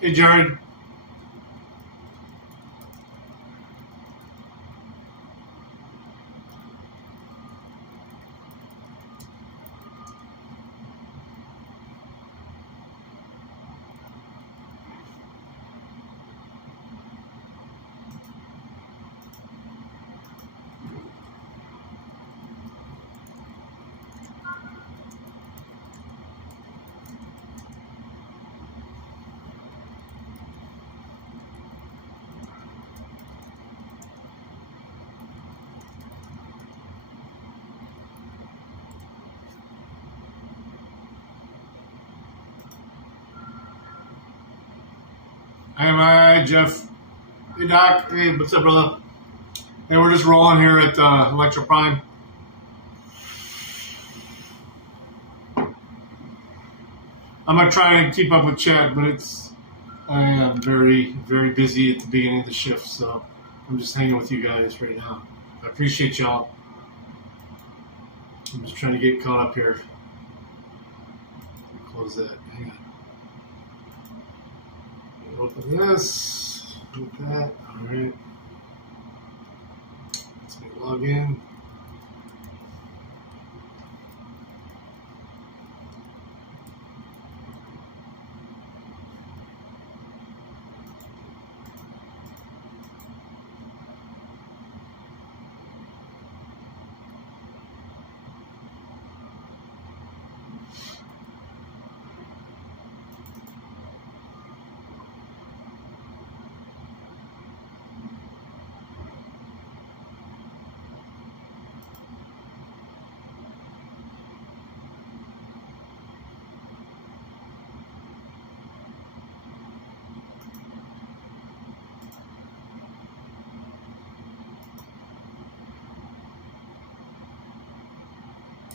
Hey, Jared. Hi, Jeff. Hey, Doc. Hey, what's up, brother? Hey, we're just rolling here at Electro Prime. I'm not trying to keep up with chat, but I am very, very busy at the beginning of the shift, so I'm just hanging with you guys right now. I appreciate y'all. I'm just trying to get caught up here. Close that. Hang on. Open this. Open that. All right. Let's log in.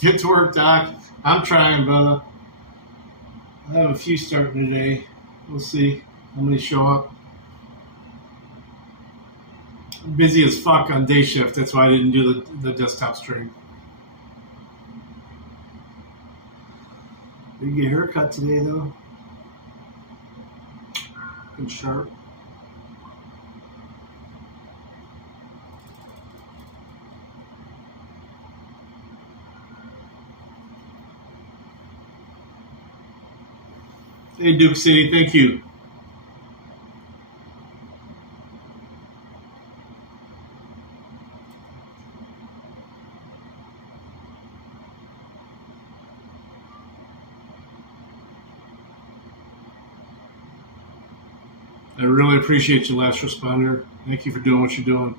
Get to work, Doc. I'm trying, brother. I have a few starting today. We'll see how many show up. I'm busy as fuck on day shift. That's why I didn't do the desktop stream. Did you get a haircut today, though? Good sharp. Hey, Duke City, thank you. I really appreciate you, last responder. Thank you for doing what you're doing.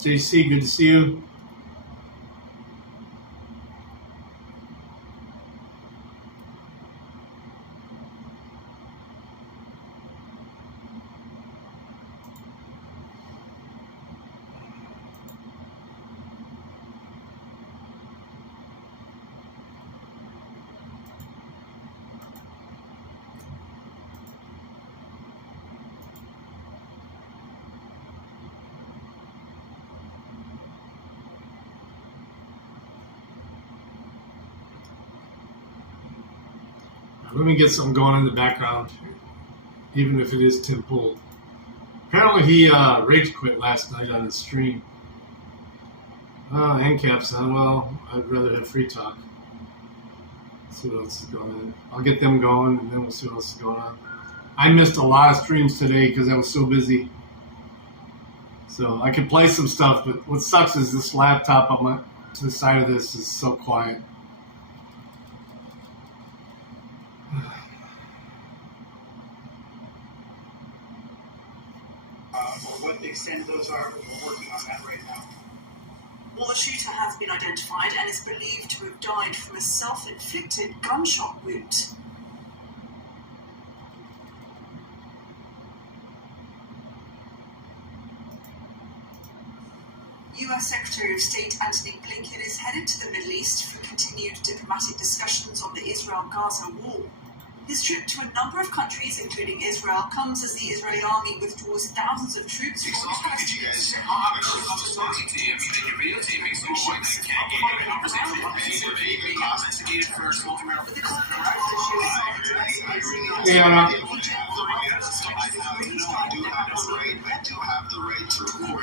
JC, good to see you. Let me get something going in the background, even if it is Tim Pool. Apparently he rage quit last night on his stream. End caps on. Well, I'd rather have free talk. Let's see what else is going on. I'll get them going, and then we'll see what else is going on. I missed a lot of streams today because I was so busy. So I could play some stuff, but what sucks is this laptop to the side of this is so quiet. What the extent of those are, we're working on that right now. Well, the shooter has been identified and is believed to have died from a self-inflicted gunshot wound. US Secretary of State Antony Blinken is headed to the Middle East for continued diplomatic discussions on the Israel-Gaza war. His trip to a number of countries, including Israel, comes as the Israeli army withdraws thousands of troops from Palestine.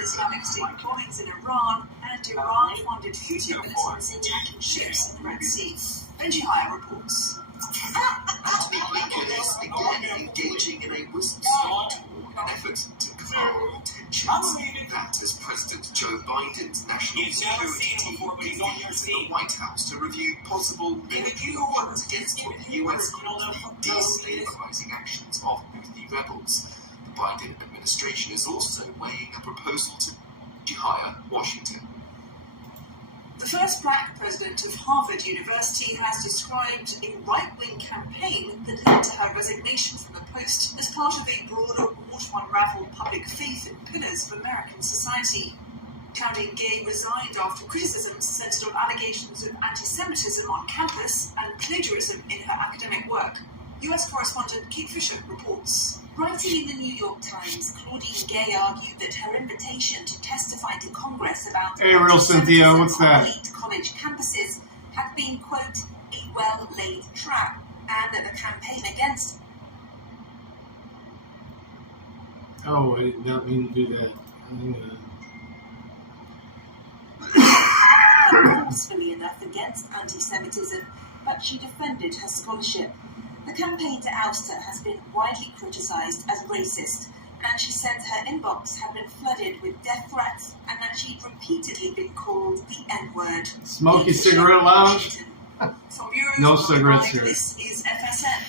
Islamic State bombings in Iran and Iran-funded Houthi militants attacking ships in the Red Sea. Benji Hire reports. Antony Blinken is again engaging in a whistle-stop tour in an effort to calm tensions. That as President Joe Biden's national security team convenes in the White House to review possible military options against what the US calls the destabilizing actions of Houthi rebels. The Biden administration is also weighing a proposal to hire Washington. The first black president of Harvard University has described a right-wing campaign that led to her resignation from the post as part of a broader war to unravel public faith in pillars of American society. Claudine Gay resigned after criticism centered on allegations of anti-Semitism on campus and plagiarism in her academic work. US correspondent Kate Fisher reports. Writing in the New York Times, Claudine Gay argued that her invitation to testify to Congress about Hey, real Cynthia, what's that? elite college campuses had been, quote, a well-laid trap, and that the campaign against Oh, I did not mean to do that. forcefully enough against anti-Semitism, but she defended her scholarship. The campaign to oust her has been widely criticised as racist, and she said her inbox had been flooded with death threats and that she'd repeatedly been called the N-word. Smoky cigarette lounge? From Bureau No for cigarettes Live, here. This is FSN.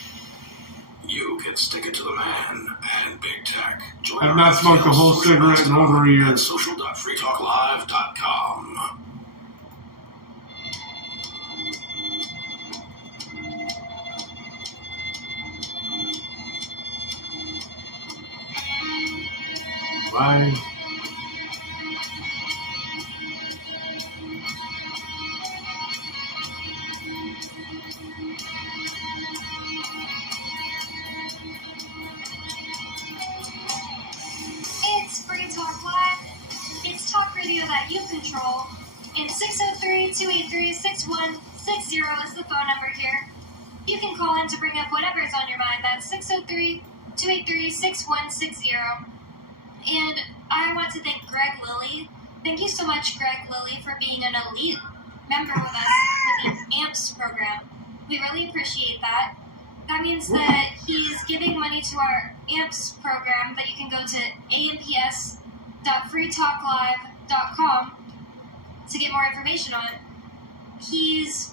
You can stick it to the man and big tech. Join I've our not smoked a whole social cigarette in over a year. at social.freetalklive.com. Why? It's Free Talk Live. It's talk radio that you control. And 603-283-6160 is the phone number here. You can call in to bring up whatever's on your mind. That's 603-283-6160. And I want to thank Greg Lilly. Thank you so much, Greg Lilly, for being an elite member with us with the AMPS program. We really appreciate that. That means that he's giving money to our AMPS program that you can go to amps.freetalklive.com to get more information on. He's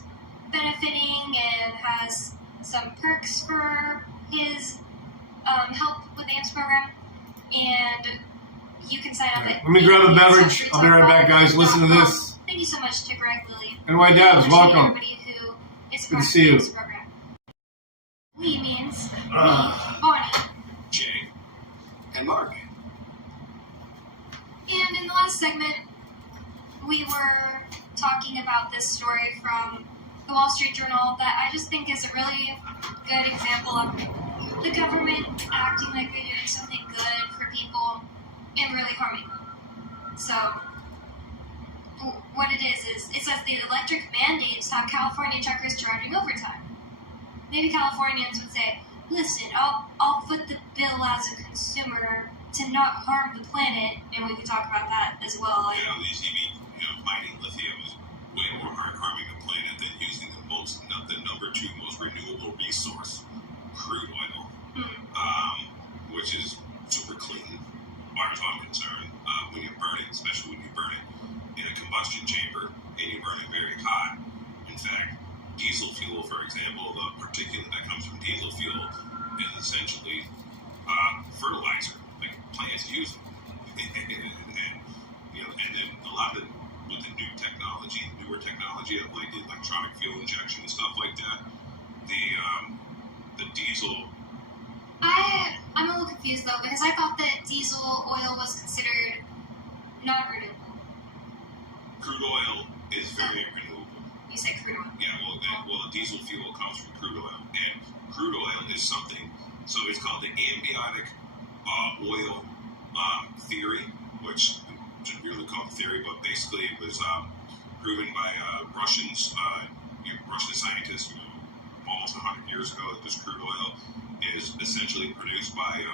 benefiting and has some perks for his help with the AMPS program. And you can sign up at Let me grab a beverage. I'll be right back, guys. Listen to this. Thank you so much to Greg Lilly. NY Dabs, welcome. Everybody who is Good to see you. this program. Lee means Bonnie. Jay and Mark. And in the last segment, we were talking about this story from the Wall Street Journal that I just think is a really good example of the government acting like they're doing something good for people and really harming them. So, what it is it says the electric mandates have California truckers charging overtime. Maybe Californians would say, listen, I'll foot the bill as a consumer to not harm the planet, and we could talk about that as well. These mining lithium is way more harming the planet than using the number 2 most renewable resource, crude oil, which is super clean, as far as I'm concerned. When you burn it, especially when you burn it in a combustion chamber and you burn it very hot. In fact, diesel fuel, for example, the particulate that comes from diesel fuel is essentially fertilizer. Like plants use them, and then a lot of with the newer technology of like the electronic fuel injection and stuff like that, the diesel. I'm a little confused though, because I thought that diesel oil was considered non-renewable. crude oil is very renewable. You said crude oil. Yeah, well, diesel fuel comes from crude oil, and crude oil is something. So it's called the ambiotic oil theory, which shouldn't really call it theory, but basically it was proven by Russians, Russian scientists, almost 100 years ago, that this crude oil is essentially produced by an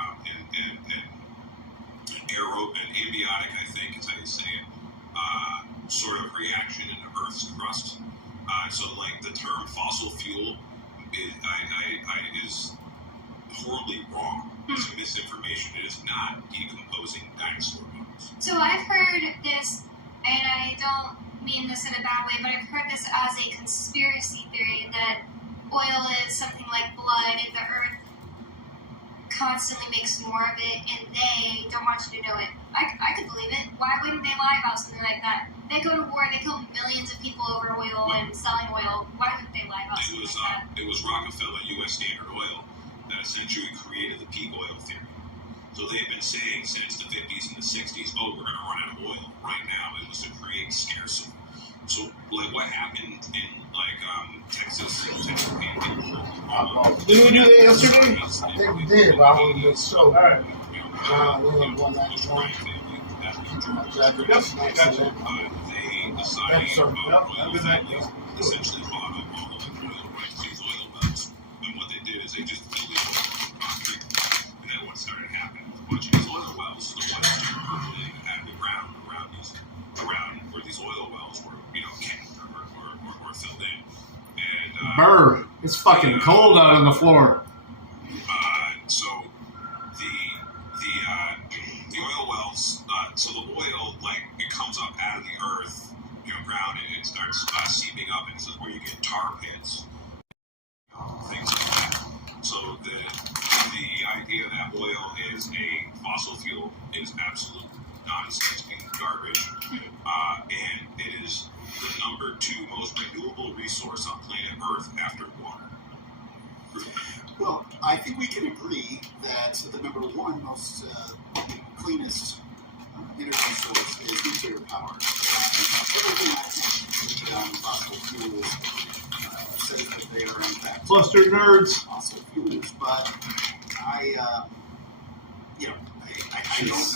ambiotic, I think is how you say it, sort of reaction in the Earth's crust. So, like, the term fossil fuel is horribly wrong. It's misinformation. It is not decomposing dinosaur bones. So I've heard this, and I don't mean this in a bad way, but I've heard this as a conspiracy theory that oil is something like blood, and the Earth constantly makes more of it, and they don't want you to know it. I could believe it. Why wouldn't they lie about something like that? They go to war, they kill millions of people over oil and selling oil. Why wouldn't they lie about something like that? It was Rockefeller, U.S. Standard Oil, that essentially created the peak oil theory. So they've been saying since the 50s and the 60s, we're going to run out of oil right now. It was to create scarcity. So, like, what happened in, like, Texas Panhandle? Didn't we do that yesterday? I think we did, but I wasn't just so. Alright. One night long. They decided essentially bought up all of the oil rights to these oil wells. And what they did is they just filled these oil wells with concrete. And then what started happening was a bunch of these oil wells, the oil started percolating out of the ground around where these oil wells were, capped or filled in. And Brr. It's fucking cold out on the floor. So the oil wells, so the oil, like, it comes up out of the earth, ground, and it starts seeping up, and this is where you get tar pits, things like that. So the idea that oil is a fossil fuel is absolute nonsense and garbage, and it is the number 2 most renewable resource on planet Earth after water. Well, I think we can agree that the number 1 most cleanest energy source is nuclear power. Everything I think fossil fuels says that they are in fact Flustered nerds. fossil fuels, but I don't know.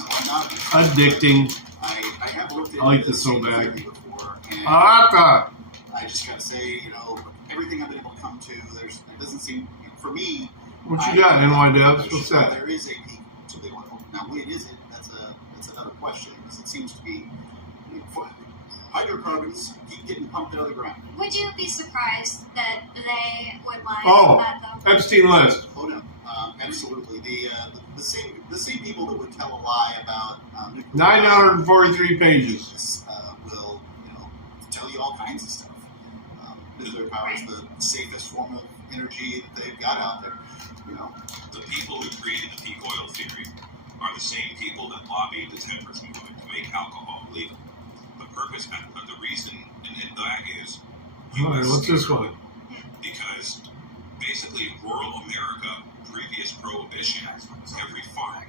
I'm not Addicting. I have looked at I like this so bad. before, and Ah, I just gotta say, everything I've been able to come to, it doesn't seem, for me. what you got, NY Devs? What's that? There is a peak to the oil. Now, when is it? That's another question, because it seems to be hydrocarbons keep getting pumped out of the ground. Would you be surprised that they would lie Oh. about that, though? Epstein list. Oh no, absolutely. The same people that would tell a lie about nuclear 943 pages. will tell you all kinds of stuff. Nuclear power is the safest form of energy that they've got out there. The people who created the peak oil theory are the same people that lobbied the 10% movement to make alcohol legal. The purpose, the reason, and that is Alright, what's this one? because basically rural America, previous prohibition, every farm,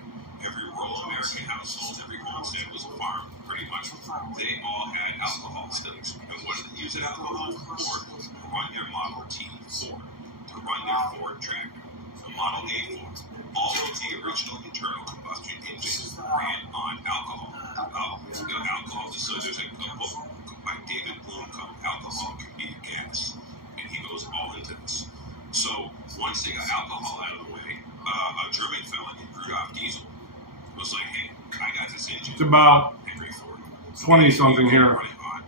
every rural American household, every homestead was a farm, pretty much. They all had alcohol stills. And what did they use alcohol for? To run your Model T Ford, to run your Ford tractor, the Model A Ford. All of the original internal combustion engines ran on alcohol. Alcohol. So there's a book by David Bloom called "Alcohol Can Be a Gas," and he goes all into this. So once they got alcohol out of the way, a German fella named Rudolf Diesel was like, "Hey, I got this engine." It's about Henry Ford. 20-something You here. can run it on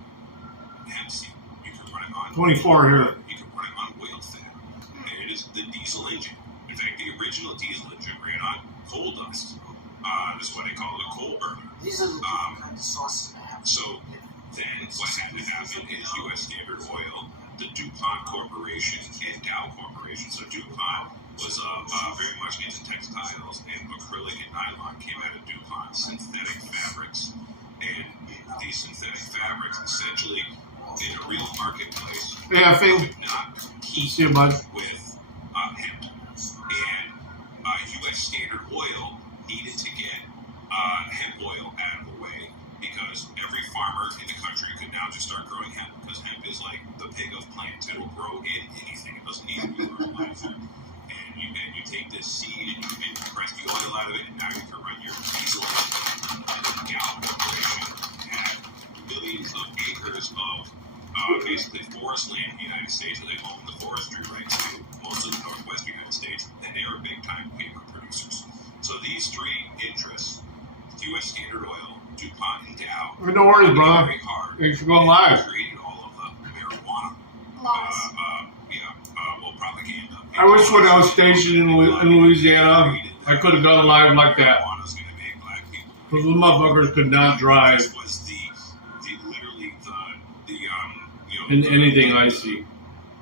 hemp seed. You can run it on 24 here. You can run it on whale fat. And it is the diesel engine. In fact, the original diesel engine ran on coal dust. That's why they call it a coal burner. These are the different kinds of sauces I have. So then what had to happen is U.S. Standard Oil, the DuPont Corporation, and Dow Corporation. So DuPont was very much into textiles, and acrylic and nylon came out of DuPont, synthetic fabrics. And these synthetic fabrics essentially, in a real marketplace, Yeah, I think. could not compete See you, bud. with hemp. And U.S. Standard Oil needed to get hemp oil out of the way because every farmer in the country could now it'll grow in anything. It doesn't need to be fertilizer. And you take this seed and you press the oil out of it, and now you can run your diesel gallon operation and have millions of acres of basically forest land in the United States, and they own the forestry rights to most of the northwest United States, and they are big-time paper producers. So these three interests, U.S. Standard Oil, DuPont, and Dow, No worries, brother. very hard. Thanks for going live. Creating all of the marijuana Laws. propaganda. I wish when I was stationed in Louisiana, I could have done a live like that. Marijuana's gonna make black people. Those little motherfuckers could not drive This was literally the in anything I see.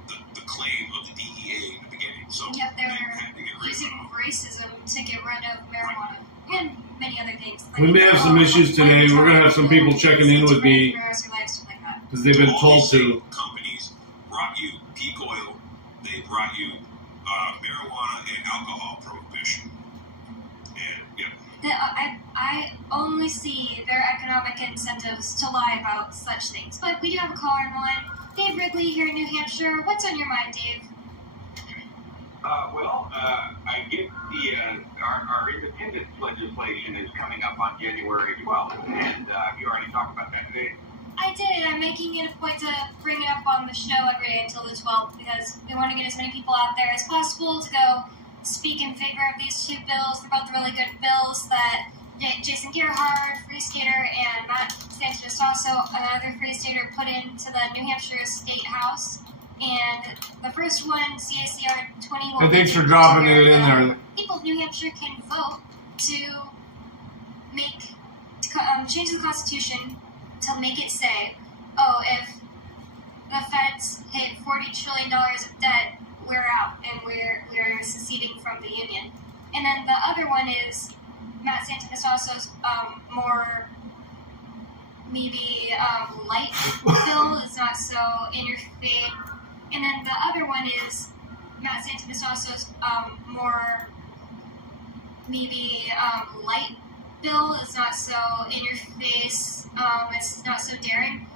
the claim of the DEA in the beginning. So Yet they they're had to get rid using of racism to get rid of marijuana and many other things. We may have some issues today. We're gonna have some people checking in with me because they've been all told these to. companies brought you peak oil, they brought you marijuana and alcohol prohibition. And I only see their economic incentives to lie about such things. But we do have a caller in line. Dave Wrigley here in New Hampshire. What's on your mind, Dave? I get our independence legislation is coming up on January 12th, and you already talked about that today. I did. I'm making it a point to bring it up on the show every day until the 12th because we want to get as many people out there as possible to go speak in favor of these two bills. They're both really good bills that Jason Gerhardt, free skater, and Matt Santonastasso, another free skater, put into the New Hampshire State House. And the first one, CACR 21. And thanks for dropping it in there. People of New Hampshire can vote to change the Constitution to make it say, oh, if the feds hit $40 trillion of debt, we're out and we're seceding from the union. And then the other one is Matt Santonastasso's more maybe light bill. It's not so in your face. And then the other one is Matt Santonastasso's more maybe light bill. It's not so in your face. It's not so daring.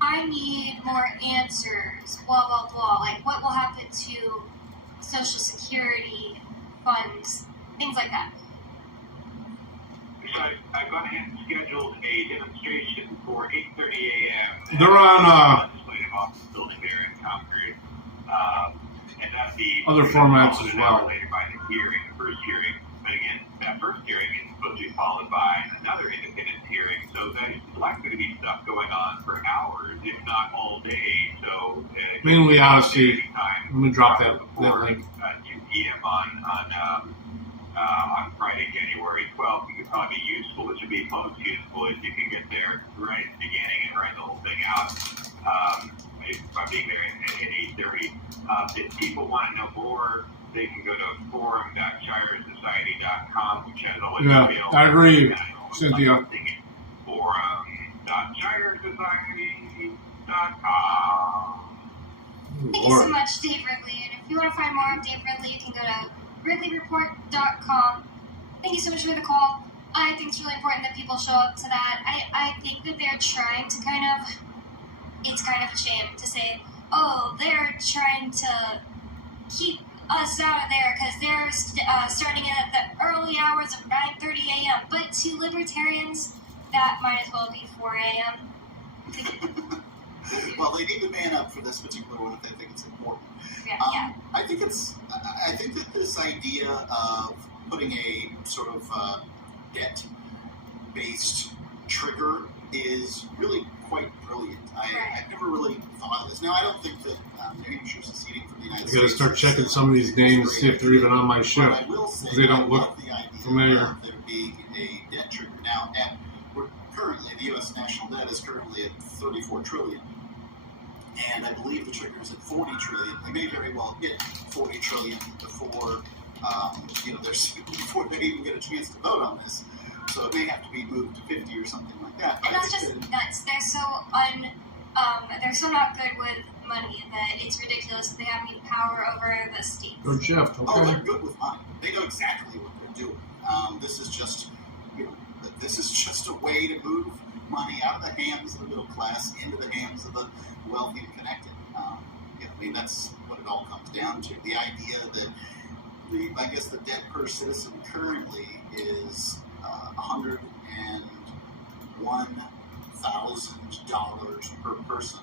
I need more answers. Blah blah blah. Like what will happen to Social Security funds, things like that. So I got ahead and scheduled a demonstration for 8:30 a.m. They're on legislative office building there in Concord, and that'd be other formats as an well. hour later by the hearing, the first hearing. But again, that first hearing is supposed to be followed by another independence hearing, so there's likely to be stuff going on for hours, if not all day. So Mainly Odyssey. time. I'm gonna drop that Before, link. 2 p.m. on Friday, January 12th, it could probably be useful. It should be most useful if you can get there right at the beginning and write the whole thing out. By being there at 8:30. If people want to know more, they can go to forum.shiresociety.com, which has all the details. I agree, Cynthia. Forum.shiresociety.com. Thank you so much, Dave Wrigley. And if you want to find more of Dave Wrigley, you can go to WrigleyReport.com. Thank you so much for the call. I think it's really important that people show up to that. I think that they're trying to it's kind of a shame to say, oh, they're trying to keep us out of there because they're starting at the early hours of 9:30 a.m. But to libertarians, that might as well be 4 a.m. Well, they need to man up for this particular one if they think it's important. Yeah. I think that this idea of putting a sort of debt-based trigger is really quite brilliant. I've never really thought of this. Now, I don't think that New Hampshire is seceding from the United I States. gotta start checking some of these names, see if they're even on my ship. But I will say They don't I look love the idea familiar. of there being a debt trigger. Now, we're currently, the U.S. national debt is currently at $34 trillion. And I believe the trigger is at $40 trillion. They may very well hit $40 trillion before, before they even get a chance to vote on this. So it may have to be moved to 50 or something like that. But And that's just nuts. They're so not good with money that it's ridiculous that they have any power over the states. Good shift, Oh, okay. they're good with money. They know exactly what they're doing. This is just, a way to move money out of the hands of the middle class into the hands of the wealthy and connected. mean, that's what it all comes down to. The idea that I guess the debt per citizen currently is $101,000 per person.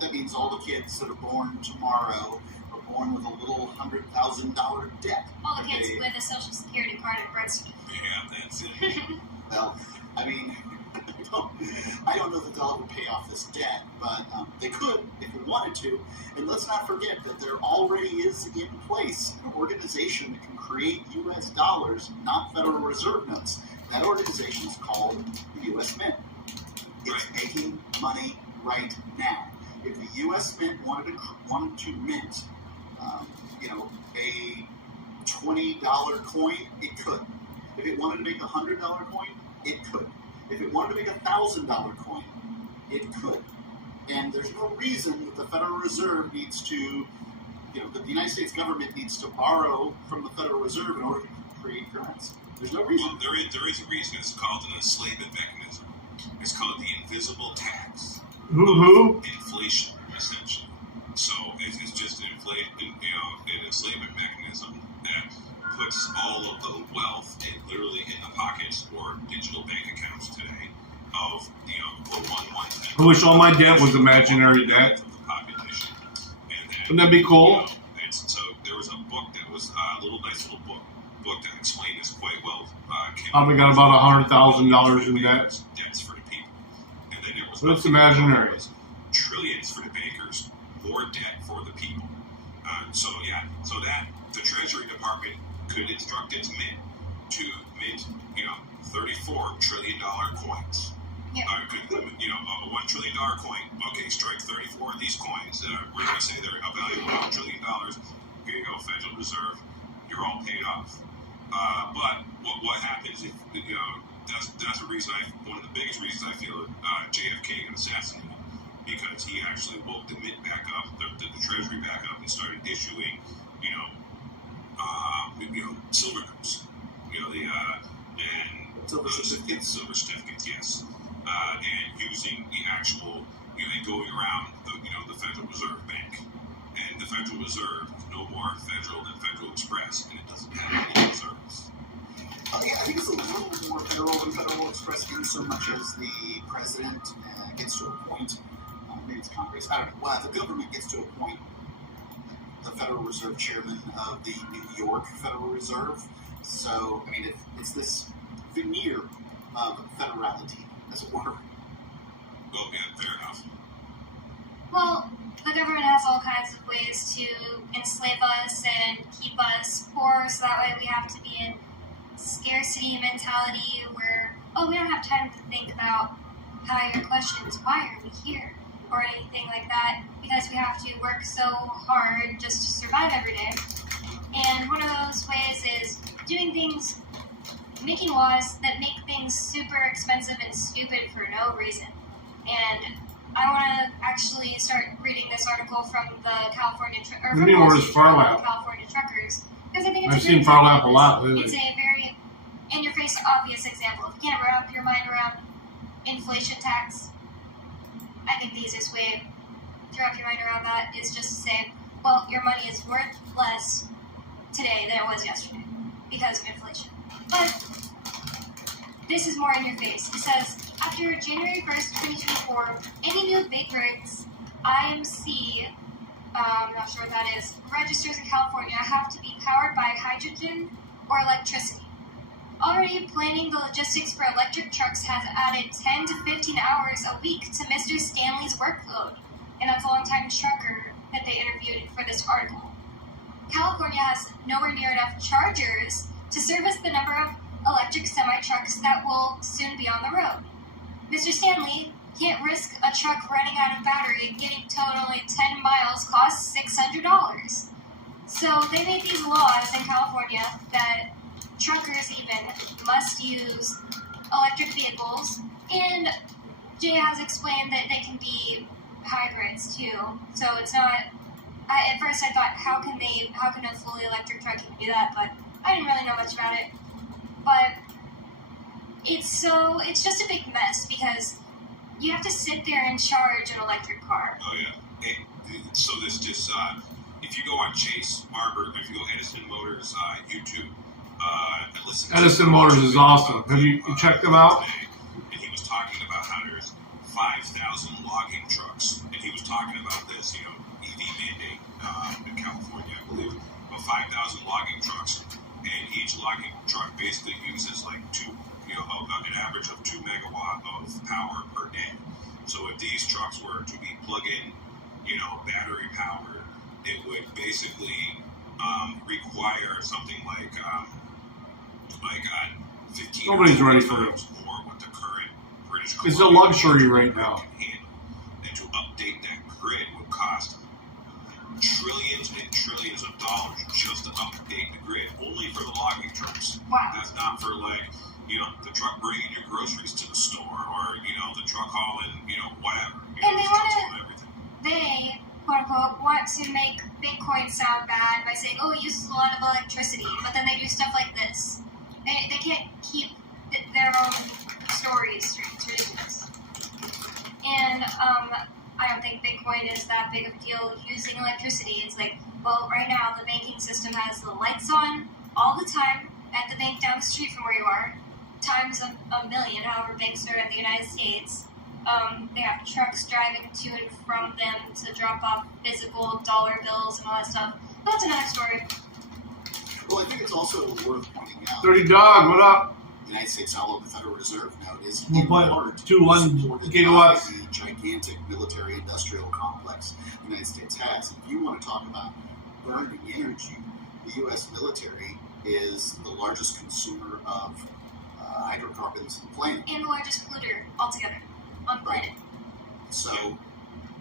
That means all the kids that are born tomorrow are born with a little $100,000 debt. All the kids with a social security card and birth certificate. Yeah, that's it. Well, I mean, I don't know that they'll ever pay off this debt, but they could if they wanted to. And let's not forget that there already is in place an organization that can create U.S. dollars, not Federal Reserve notes. That organization is called the U.S. Mint. It's making money right now. If the U.S. Mint wanted to mint, a $20 coin, it could. If it wanted to make a $100 coin, it could. If it wanted to make a $1,000 coin, it could. And there's no reason that the Federal Reserve needs to, that the United States government needs to borrow from the Federal Reserve in order to create currency. There's no reason. Well, there is a reason. It's called an enslavement mechanism. It's called the invisible tax. Who? Inflation, essentially. So it's just an enslavement mechanism that puts all of the wealth literally in the pockets or digital bank accounts today of the 1/1. I wish all my debt was imaginary debt. Of the population. And then, Wouldn't that be cool? So there was a book that was a nice little book that explained this quite well. Probably got about $100,000 in debt. Debts for the people. And then there was That's imaginary. Trillions for the bankers, more debt for the people. So that the Treasury Department could instruct its mint to mint, $34 trillion coins. Yeah. A $1 trillion coin. Okay, strike 34 of these coins. We're going to say they're a value of $1 trillion. Here you go, Federal Reserve. You're all paid off. But what happens if that's the reason one of the biggest reasons I feel JFK got assassinated, because he actually woke the mint back up, the Treasury back up, and started issuing silver notes, Silver certificates. Silver certificates, yes, and using the actual, and going around the Federal Reserve Bank, and the Federal Reserve is no more federal than Federal Express, and it doesn't have any reserves. I think it's a little more federal than Federal Express in so much as the president gets to appoint, maybe it's Congress, I don't know, well, the government gets to appoint the Federal Reserve Chairman of the New York Federal Reserve. So, it's this veneer of federality, as it were. Well, yeah, fair enough. Well, the government has all kinds of ways to enslave us and keep us poor, so that way we have to be in scarcity mentality where, we don't have time to think about how your question is, why are we here? Or anything like that, because we have to work so hard just to survive every day. And one of those ways is making laws that make things super expensive and stupid for no reason. And I want to actually start reading this article from the California Truckers, because I think it's I've seen Farlap a lot lately. It's a very in-your-face, obvious example. If you can't wrap your mind around inflation tax, I think the easiest way to wrap your mind around that is just to say, well, your money is worth less today than it was yesterday because of inflation. But this is more in your face. It says, after January 1st, 2024, any new big rigs, IMC, I'm not sure what that is, registers in California have to be powered by hydrogen or electricity. Already planning the logistics for electric trucks has added 10 to 15 hours a week to Mr. Stanley's workload, and that's a longtime trucker that they interviewed for this article. California has nowhere near enough chargers to service the number of electric semi-trucks that will soon be on the road. Mr. Stanley can't risk a truck running out of battery, getting towed only 10 miles costs $600. So they made these laws in California that truckers even must use electric vehicles, and Jay has explained that they can be hybrids too. So it's not. At first I thought, how can a fully electric truck even do that? But I didn't really know much about it. But it's just a big mess because you have to sit there and charge an electric car. Oh yeah. So this just if you go on Chase Barber, if you go Edison Motors YouTube, and listen. Edison Motors is awesome. Have you checked them out? Today, and he was talking about how there's 5,000 logging trucks, and he was talking about this, EV mandate in California, I believe, but 5,000 logging trucks, and each logging truck basically uses like an average of 2 megawatt of power per day. So if these trucks were to be plug-in, battery powered, it would basically require something like 15. Nobody's ready for it. More what the current British It's a Columbia luxury right now. can handle. And to update that grid would cost trillions and trillions of dollars just to update the grid, only for the logging trucks. Wow. That's not for the truck bringing your groceries to the store, or the truck hauling, whatever. And they the trucks wanna- hauling everything. They, quote unquote, want to make Bitcoin sound bad by saying, oh, it uses a lot of electricity, but then they do stuff like this. They can't keep their own stories straight. It's ridiculous. And I don't think Bitcoin is that big of a deal using electricity. It's like, well, right now the banking system has the lights on all the time at the bank down the street from where you are, times a million, however banks are in the United States. They have trucks driving to and from them to drop off physical dollar bills and all that stuff. That's another story. Well, I think it's also worth pointing out Dirty Dog, what up? the United States outlook, the Federal Reserve note, is 1.21 supported gigawatts. by the gigantic military-industrial complex the United States has. If you want to talk about burning energy, the U.S. military is the largest consumer of hydrocarbons on the planet. And the largest polluter altogether on the planet. So,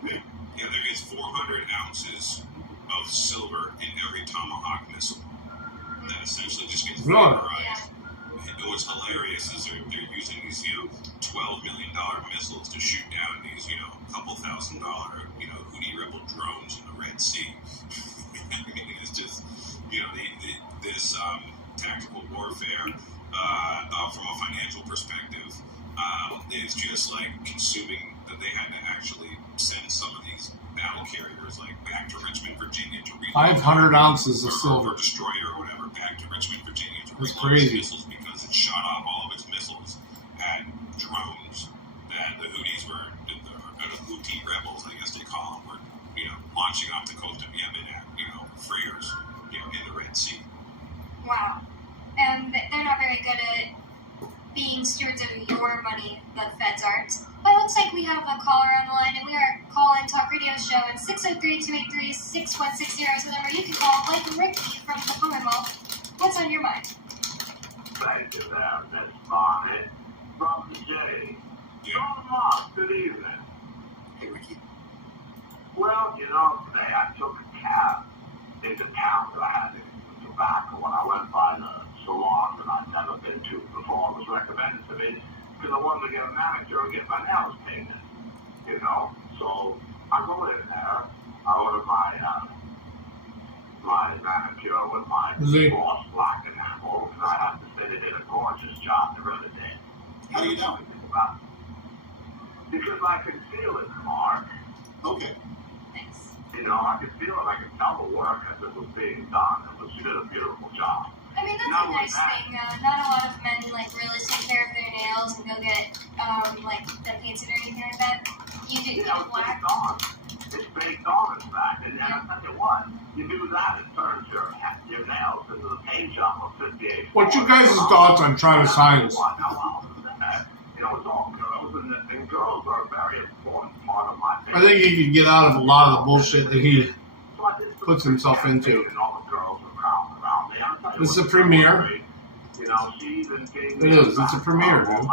Yeah, there is 400 ounces of silver in every Tomahawk missile. That essentially just gets Really? vaporized. And what's hilarious is they're using these, $12 million missiles to shoot down these, couple $1,000, Houthi rebel drones in the Red Sea. I mean, it's just, this tactical warfare, from a financial perspective, is just like consuming that they had to actually send some of these battle carriers back to Richmond, Virginia to reload 500 ounces of or silver. destroyer or whatever back to Richmond, Virginia to That's reload its crazy. missiles because it shot off all of its missiles at drones that the Houthis the Houthi rebels, I guess they call them, were launching off the coast of Yemen at freighters in the Red Sea. Wow. And they're not very good at being stewards of your money, the feds aren't. But it looks like we have a caller on the line, and we are calling Talk Radio Show at 603-283-6160 is the number you can call, like Ricky from the Commonwealth. What's on your mind? Thank you there, Miss Bonnie. From the J. John Moss, good evening. hey, Ricky. Well, today I took a cab into town that I had to get some tobacco when I went by the salon that I'd never been to before. It was recommended to me because I wanted to get a manicure and get my nails painted, So I go in there, I order my manicure with my gloss black enamel, and I have to say they did a gorgeous job. They really did. How do you know? Because I can feel it, Mark. Okay. Thanks. I could feel it. I could tell the work as it was being done. She did a beautiful job. I mean, that's a nice thing. Not a lot of men, really take care of their nails and go get, them painted or anything like that. You do It's black. baked on. It's baked on, in fact. And I'll tell you what, you do that, it turns your nails into the paint job of 58. What's your guys' thoughts on Travis Hines? It's all girls, and girls are a very important part of my I think he could get out of a lot of the bullshit that he puts himself into. This is a premiere. It is. It's a premiere, dude.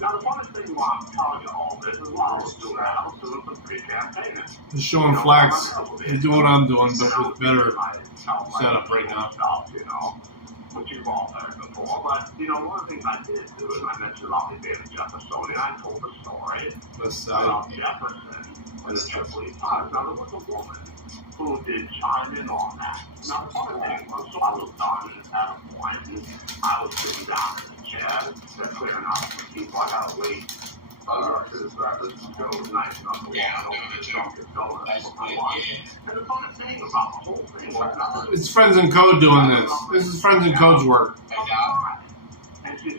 Now, the funny thing while I'm telling you all this is while I was doing that, I was doing some pre-campaigning. He's showing flags. He's doing what I'm doing, but with better setup right now. Which you've all heard before. But, one of the things I did do is I mentioned about me being a Jeffersonian. I told a story about Jefferson and the Tripoli Times. Now, there was a woman who did chime in on that. Now, the funny thing was, so I was done at a point, and I was sitting down in a Yeah, that's clear enough. People I gotta wait. Because Joe's nice enough to walk over to Dunkin' Donuts for my lunch. And the funny thing about the whole thing was nothing. It's Friends in Code doing this. This is Friends in Code's work. And she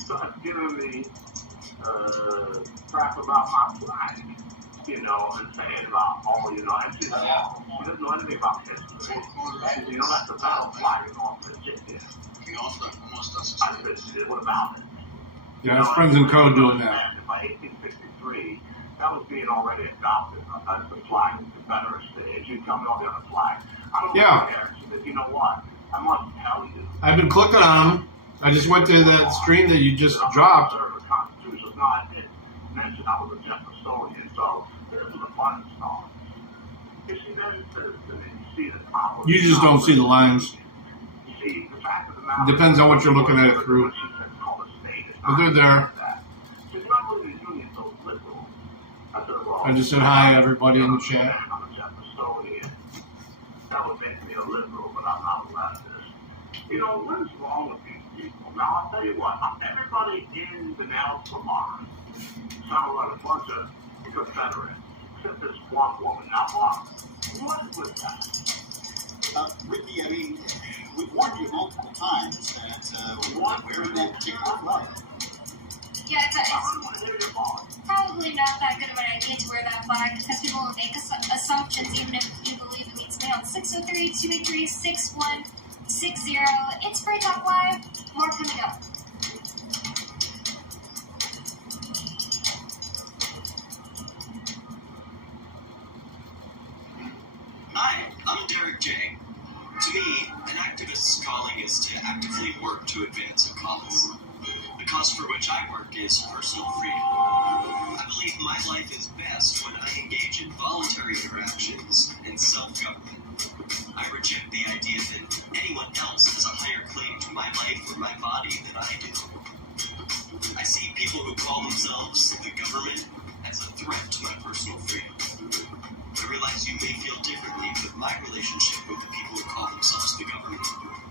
started giving me crap about my flag, you know, and saying about, and she doesn't know anything about history. And, that's the battle flag in North Virginia. I said, what about it? Yeah, it's Friends in Code doing that. By 1863, that was being already adopted as the flag of the Confederacy. As you tell me all the other flags. I don't care. She said, you know what? I must tell you. I've been clicking on them. I just went to that stream that you just dropped. The Constitution. No, I didn't mention I was a Jeffersonian, so this is a fun song. If she then says to me, see the power. You just don't see the lines. See, the fact of the matter Depends on what you're looking at it through. But they're there. I just said hi, everybody in the chat. I'm a Jeffersonian. That would make me a liberal, but I'm not a leftist. What is wrong with these people? Now, I'll tell you what. Everybody in the Nels Vermont sounded like a bunch of Confederates, except this one woman. Now, what is with that? Ricky, I mean, we've warned you multiple times that we want wearing that particular flag. Yeah, it's probably not that good of an idea to wear that flag because people will make assumptions even if you believe it means mail. 603-283-6160. It's Free Talk Live. More coming up. Hi, I'm Derek J. To me, an activist's calling is to actively work to advance a cause. The cause for which I work is personal freedom. I believe my life is best when I engage in voluntary interactions and self-government. I reject the idea that anyone else has a higher claim to my life or my body than I do. I see people who call themselves the government as a threat to my personal freedom. I realize you may feel differently, but my relationship with the people who call themselves the government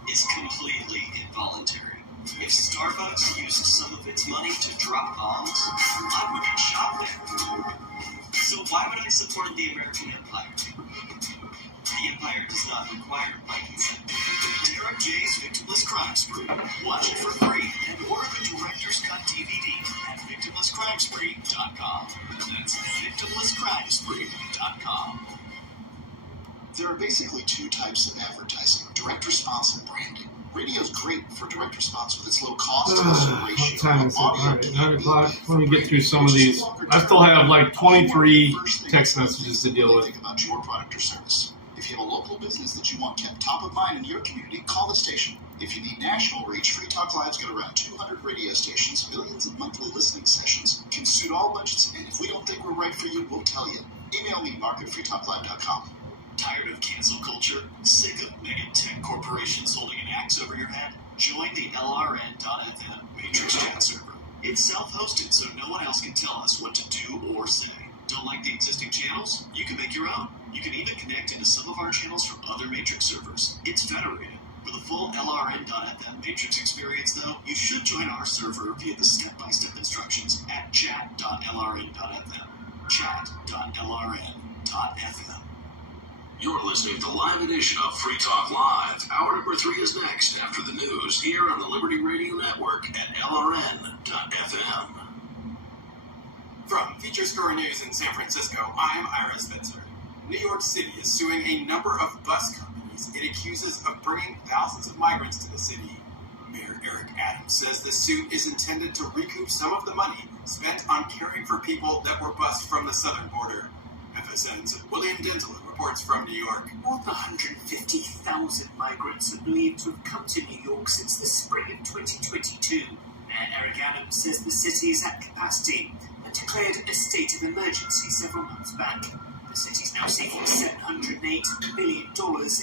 is completely involuntary. If Starbucks used some of its money to drop bombs, I wouldn't shop there. So why would I support the American empire? The empire does not require my consent. Derek J's Victimless Crime Spree. Watch it for free and order the Director's Cut DVD at victimlesscrimespree.com. That's victimlesscrimespree.com. There are basically two types of advertising: direct response and branding. Radio's great for direct response with its low cost to ratio. What time is it? All right, 9 o'clock. Let me get through some of these. I still have like 23 text messages to deal with. Think about your product or service. If you have a local business that you want kept top of mind in your community, call the station. If you need national reach, Free Talk Live's got around 200 radio stations, millions of monthly listening sessions, can suit all budgets, and if we don't think we're right for you, we'll tell you. Email me, mark@freetalklive.com. Tired of cancel culture? Sick of mega tech corporations holding an axe over your head? Join the LRN.FM Matrix Chat server. It's self-hosted, so no one else can tell us what to do or say. Don't like the existing channels? You can make your own. You can even connect into some of our channels from other Matrix servers. It's federated. For the full LRN.FM Matrix experience, though, you should join our server via the step-by-step instructions at chat.lrn.fm. Chat.lrn.fm. You're listening to Live Edition of Free Talk Live. Hour number 3 is next after the news here on the Liberty Radio Network at LRN.FM. From Feature Story News in San Francisco, I'm Ira Spitzer. New York City is suing a number of bus companies it accuses of bringing thousands of migrants to the city. Mayor Eric Adams says the suit is intended to recoup some of the money spent on caring for people that were bused from the southern border. FSN's William Denzel reports from New York. More than 150,000 migrants are believed to have come to New York since the spring of 2022. Mayor Eric Adams says the city is at capacity and declared a state of emergency several months back. The city is now seeking $708 million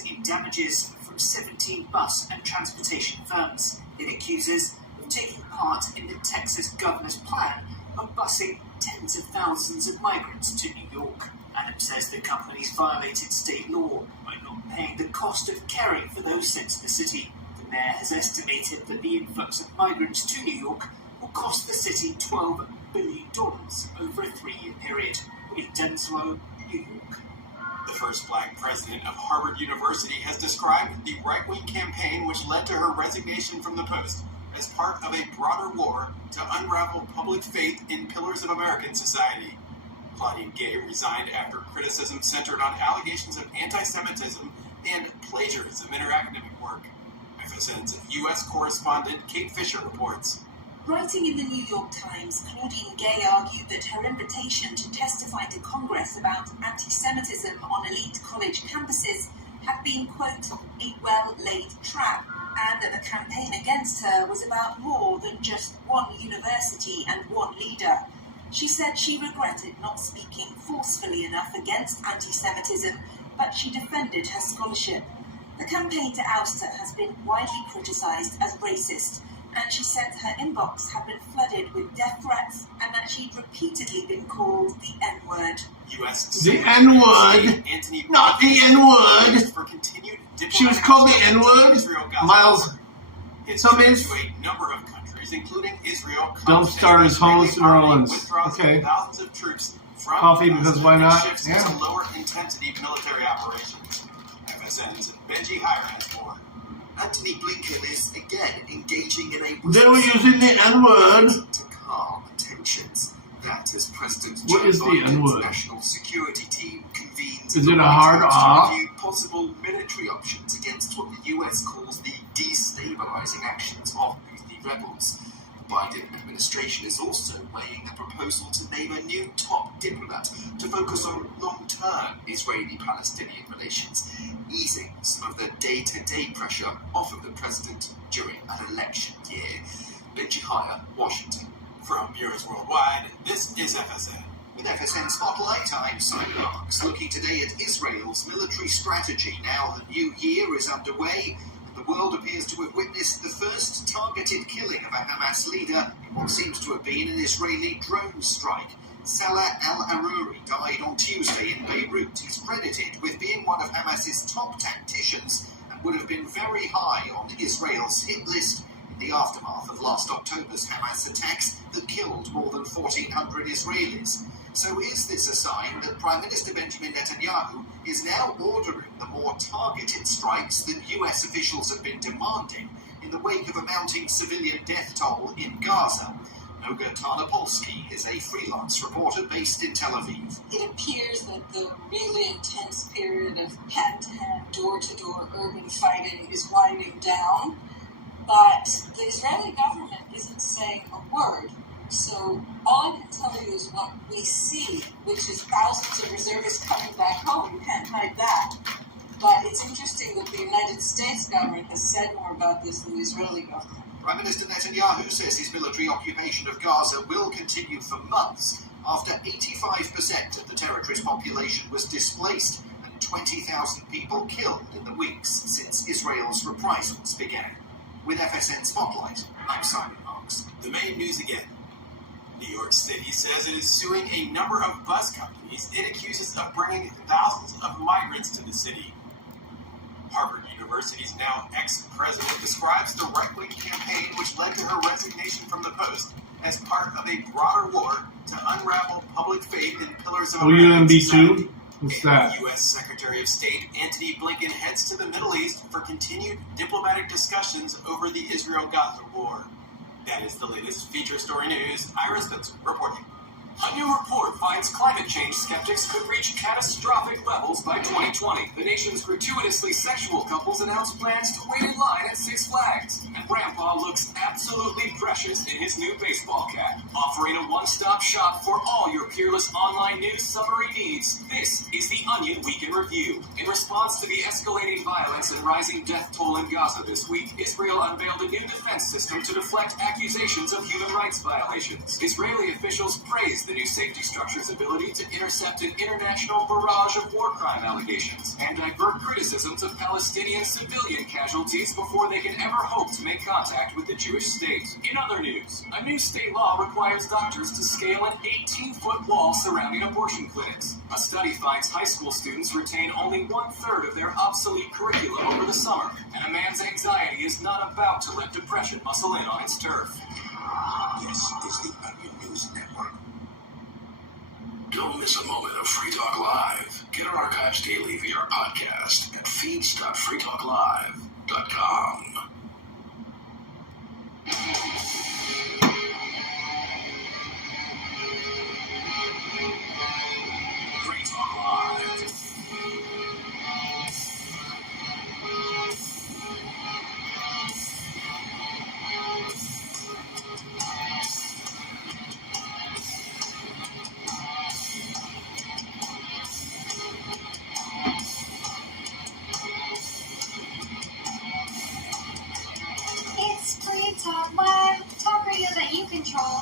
in damages from 17 bus and transportation firms it accuses of taking part in the Texas governor's plan of busing tens of thousands of migrants to New York. Adams says the companies violated state law by not paying the cost of caring for those sent to the city. The mayor has estimated that the influx of migrants to New York will cost the city $12 billion over a 3-year period. In Denslow, New York. The first black president of Harvard University has described the right-wing campaign which led to her resignation from the post as part of a broader war to unravel public faith in pillars of American society. Claudine Gay resigned after criticism centered on allegations of anti-Semitism and plagiarism in her academic work. FSN's U.S. correspondent Kate Fisher reports. Writing in the New York Times, Claudine Gay argued that her invitation to testify to Congress about anti-Semitism on elite college campuses had been, quote, a well-laid trap, and that the campaign against her was about more than just one university and one leader. She said she regretted not speaking forcefully enough against anti-Semitism, but she defended her scholarship. The campaign to oust her has been widely criticized as racist, and she said her inbox had been flooded with death threats and that she'd repeatedly been called the N-word. The N-word, not the N-word. She was called the N-word. Miles Summers. A number of countries, including Israel, Dump stars, homeless New Orleans. Okay. Thousands of troops from Coffee because why not? shifts Yeah. into lower intensity military operations. FSN's Benji Hire has more. Anthony Blinken is again engaging in a They were using the N-word. to calm tensions. That as President What Joe is the Biden's N-word? National Security Team convenes Is in it the a White hard House R? to review possible military options against what the US calls the destabilizing actions of Houthi rebels. The Biden administration is also weighing a proposal to name a new top diplomat to focus on long-term Israeli-Palestinian relations, easing some of the day-to-day pressure off of the president during an election year. Benji Hire, Washington. From Bureaus Worldwide, this is FSN. With FSN Spotlight, I'm Simon Marks, looking today at Israel's military strategy. Now the new year is underway, and the world appears to have witnessed the first targeted killing of a Hamas leader in what seems to have been an Israeli drone strike. Salah al-Aruri died on Tuesday in Beirut. He's credited with being one of Hamas's top tacticians and would have been very high on Israel's hit list in the aftermath of last October's Hamas attacks that killed more than 1,400 Israelis. So is this a sign that Prime Minister Benjamin Netanyahu is now ordering the more targeted strikes that US officials have been demanding in the wake of a mounting civilian death toll in Gaza? Noga Tarnopolsky is a freelance reporter based in Tel Aviv. It appears that the really intense period of hand-to-hand, door-to-door urban fighting is winding down, but the Israeli government isn't saying a word. So all I can tell you is what we see, which is thousands of reservists coming back home. You can't hide that. But it's interesting that the United States government has said more about this than the Israeli government. Prime Minister Netanyahu says his military occupation of Gaza will continue for months after 85% of the territory's population was displaced and 20,000 people killed in the weeks since Israel's reprisals began. With FSN Spotlight, I'm Simon Marks. The main news again. New York City says it is suing a number of bus companies it accuses of bringing thousands of migrants to the city. Harvard University's now ex-president describes the right-wing campaign which led to her resignation from the post as part of a broader war to unravel public faith in pillars of American society. UMB2? What's that? U.S. Secretary of State Antony Blinken heads to the Middle East for continued diplomatic discussions over the Israel-Gaza war. That is the latest feature story news. Ira Spencer reporting. A new report finds climate change skeptics could reach catastrophic levels by 2020. The nation's gratuitously sexual couples announced plans to wait in line at Six Flags. And Grandpa looks absolutely precious in his new baseball cap. Offering a one-stop shop for all your peerless online news summary needs, this is the Onion Week in Review. In response to the escalating violence and rising death toll in Gaza this week, Israel unveiled a new defense system to deflect accusations of human rights violations. Israeli officials praised the the new safety structure's ability to intercept an international barrage of war crime allegations and divert criticisms of Palestinian civilian casualties before they can ever hope to make contact with the Jewish state. In other news, a new state law requires doctors to scale an 18-foot wall surrounding abortion clinics. A study finds high school students retain only 1/3 of their obsolete curriculum over the summer, and a man's anxiety is not about to let depression muscle in on its turf. This is the Onion News Network. Don't miss a moment of Free Talk Live. Get our archives daily via our podcast at feeds.freetalklive.com. Free Talk Live. It's Free Talk Live, talk radio that you control.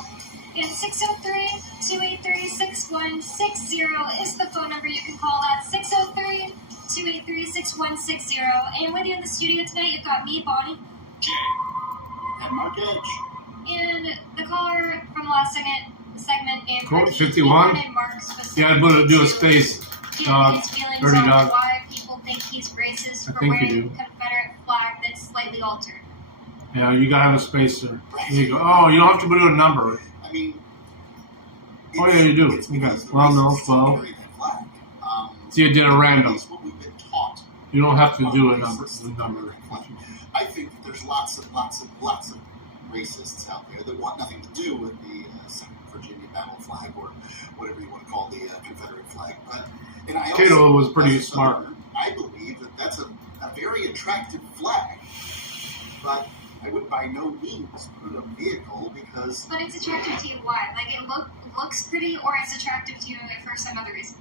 And 603-283-6160 is the phone number you can call. That's 603-283-6160. And with you in the studio tonight, you've got me, Bonnie. Jay. And Mark Edge. And the caller from the last segment, and Cool, Ricky, 51? he wanted Mark specifically Yeah, I'd want to do a to space. get Dog. his feelings Dirty on dog. why people think he's racist I for think you wearing do. Confederate flag that's slightly altered. Yeah, you gotta have a spacer. There you go. Oh, you don't have to put a number. I mean, Oh, yeah, you do. It's Okay. because the Well, no, racists well. carry that flag. So you did a random. It's what we've been taught. You don't have to do a Racists number. The carry number. that flag. I think that there's lots of racists out there that want nothing to do with the Second Virginia battle flag or whatever you want to call the Confederate flag. And I Cato also, was pretty as a smart. Southerner, I believe that that's a very attractive flag, but I would by no means put a vehicle because But it's attractive to you. Why? Like it looks pretty, or it's attractive to you for some other reason.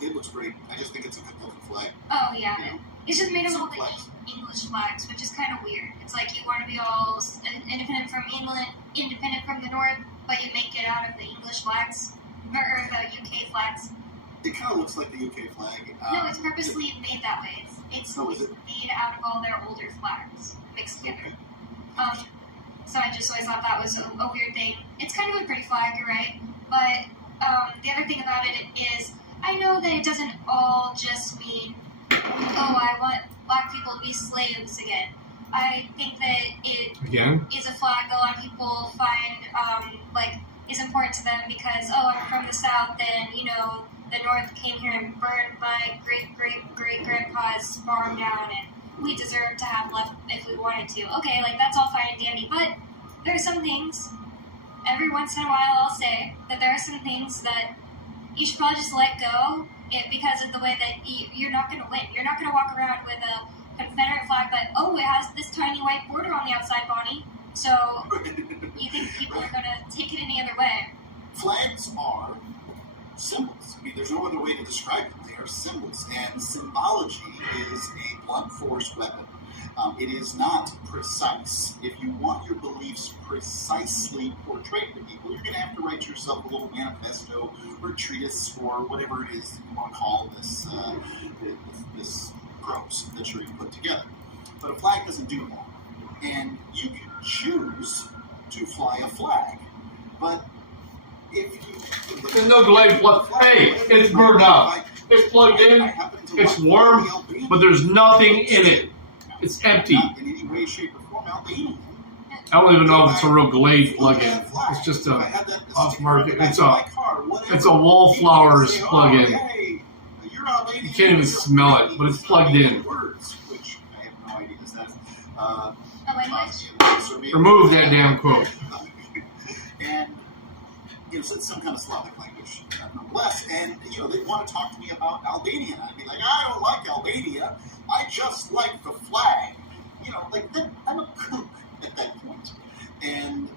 it looks great. I just think it's a good looking flag. Oh yeah, You know? it's just made of all the Flags. English flags, which is kind of weird. It's like you want to be all independent from England, independent from the North, but you make it out of the English flags or the UK flags. It kind of looks like the UK flag. No, it's purposely made that way. It's Oh, is it? made out of all their older flags mixed together. Okay. So I just always thought that was a weird thing. It's kind of a pretty flag, you're right. But the other thing about it is, I know that it doesn't all just mean, oh, I want black people to be slaves again. I think that it Again? is a flag that a lot of people find is important to them because, oh, I'm from the South, and the North came here and burned my great-great-great-grandpa's farm down, and we deserve to have left if we wanted to. Okay, that's all fine and dandy, but there are some things, every once in a while I'll say, that there are some things that you should probably just let go because of the way that you're not going to win. You're not going to walk around with a Confederate flag that, oh, it has this tiny white border on the outside, Bonnie, so you think people are going to take it any other way. Flags are symbols. I mean, there's no other way to describe them. They are symbols, and symbology is a blunt force weapon. It is not precise. If you want your beliefs precisely portrayed to people, you're going to have to write yourself a little manifesto or treatise or whatever it is that you want to call this prose that you're going to put together. But a flag doesn't do that. And you can choose to fly a flag, but if you... There's no delay. Hey, it's burned up. It's plugged in. It's warm, but there's nothing in it. It's empty. Not in any way, shape, or form Albanian. I don't even know if it's a real Glade plug-in. It's just a off-market. It's a Wallflowers plug-in. You can't even smell it, but it's plugged in. Which I have no idea is that. Remove that damn quote. And so it's some kind of Slavic language, nonetheless. And they want to talk to me about Albania. I'd be like, I don't like Albania. I just like the flag. I'm a kook at that point. And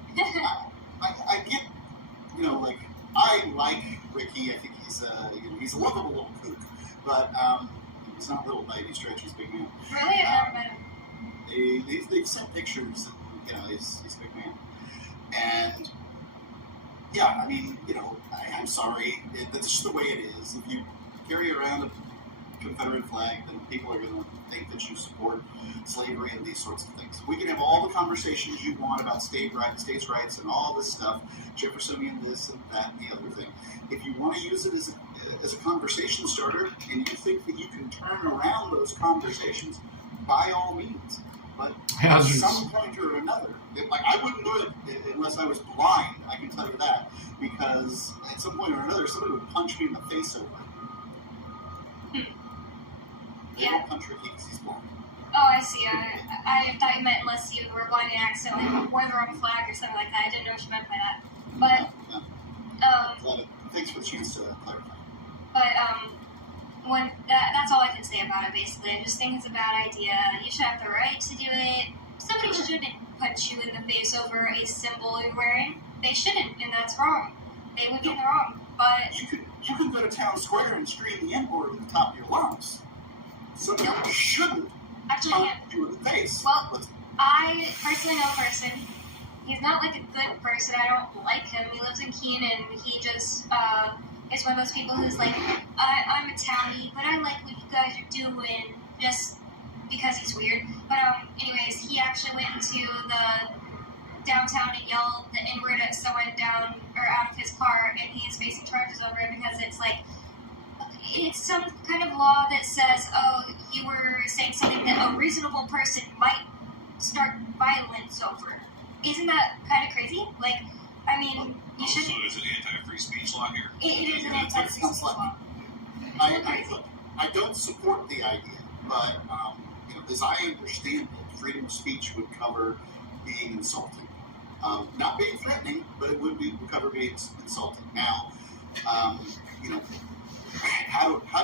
I get, I like Ricky. I think he's a lovable little kook. But he's not little by any stretch. He's big man. Really? I've never met him. They've sent pictures, and he's a big man. And yeah, I mean, I'm sorry. That's just the way it is. If you carry around a Confederate flag, then people are going to think that you support slavery and these sorts of things. We can have all the conversations you want about states' rights and all this stuff, Jeffersonian this and that and the other thing. If you want to use it as a conversation starter and you think that you can turn around those conversations, by all means. But at some point or another, I wouldn't do it unless I was blind, I can tell you that, because at some point or another, somebody would punch me in the face over it. They won't punch Ricky because he's blind. Oh, I see. I thought you meant unless you were blind and accidentally wore the wrong flag or something like that. I didn't know what you meant by that. But, thanks for the chance to clarify. But, that's all I can say about it, basically. I just think it's a bad idea. You should have the right to do it. Somebody shouldn't punch you in the face over a symbol you're wearing. They shouldn't, and that's wrong. They would be in the wrong. But you could go to town square and scream the N-word at the top of your lungs. Somebody shouldn't punch you in the face. Well, I personally know a person. He's not like a good person. I don't like him. He lives in Keene, and he just is one of those people who's like, I'm a townie, but I like what you guys are doing, just because he's weird. But anyways, he actually went into the downtown and yelled the N-word at someone down or out of his car, and he is facing charges over it because it's some kind of law that says, oh, you were saying something that a reasonable person might start violence over. Isn't that kind of crazy? Like, I mean, you should. So there's an anti-free speech law here. It is an anti-free speech law. I don't support the idea, but as I understand it, freedom of speech would cover being insulting. Not being threatening, but it would cover being insulting. Now, how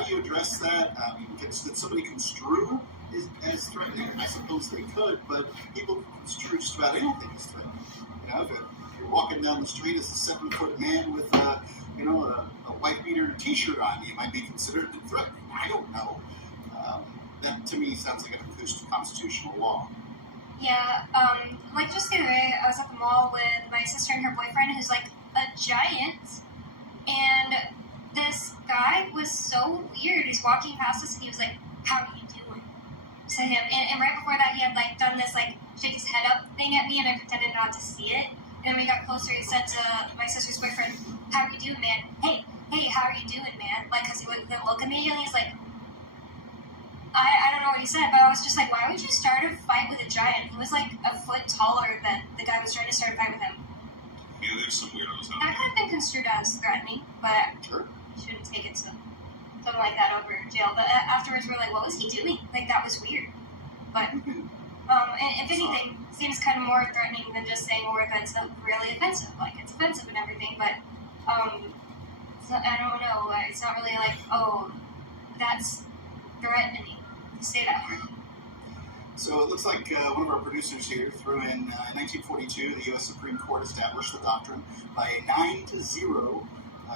do you address that? Did somebody construe as threatening? I suppose they could, but people can construe just about anything as threatening. If you're walking down the street as a 7-foot man with a white beater T-shirt on, you might be considered threatening. I don't know. That to me sounds like a constitutional law. Yeah, like just the other day, I was at the mall with my sister and her boyfriend, who's like a giant, and this guy was so weird. He's walking past us, and he was like, "How are you doing?" to him, and right before that, he had like done this like shake his head up thing at me, and I pretended not to see it. And when we got closer, he said to my sister's boyfriend, "How are you doing, man? Hey, how are you doing, man?" Like, because he wouldn't look at me, and he's like, I don't know what he said, but I was just like, why would you start a fight with a giant? He was like a foot taller than the guy who was trying to start a fight with him. Yeah, there's some weirdos out That could have been construed as threatening, but you shouldn't take it to something like that over jail. But afterwards, we're like, what was he doing? Like, that was weird. But, if anything, it seems kind of more threatening than just saying a word that's really offensive. Like, it's offensive and everything, but, I don't know. It's not really like, oh, that's threatening. Say that word. So it looks like one of our producers here threw in 1942, the U.S. Supreme Court established the doctrine by a 9-0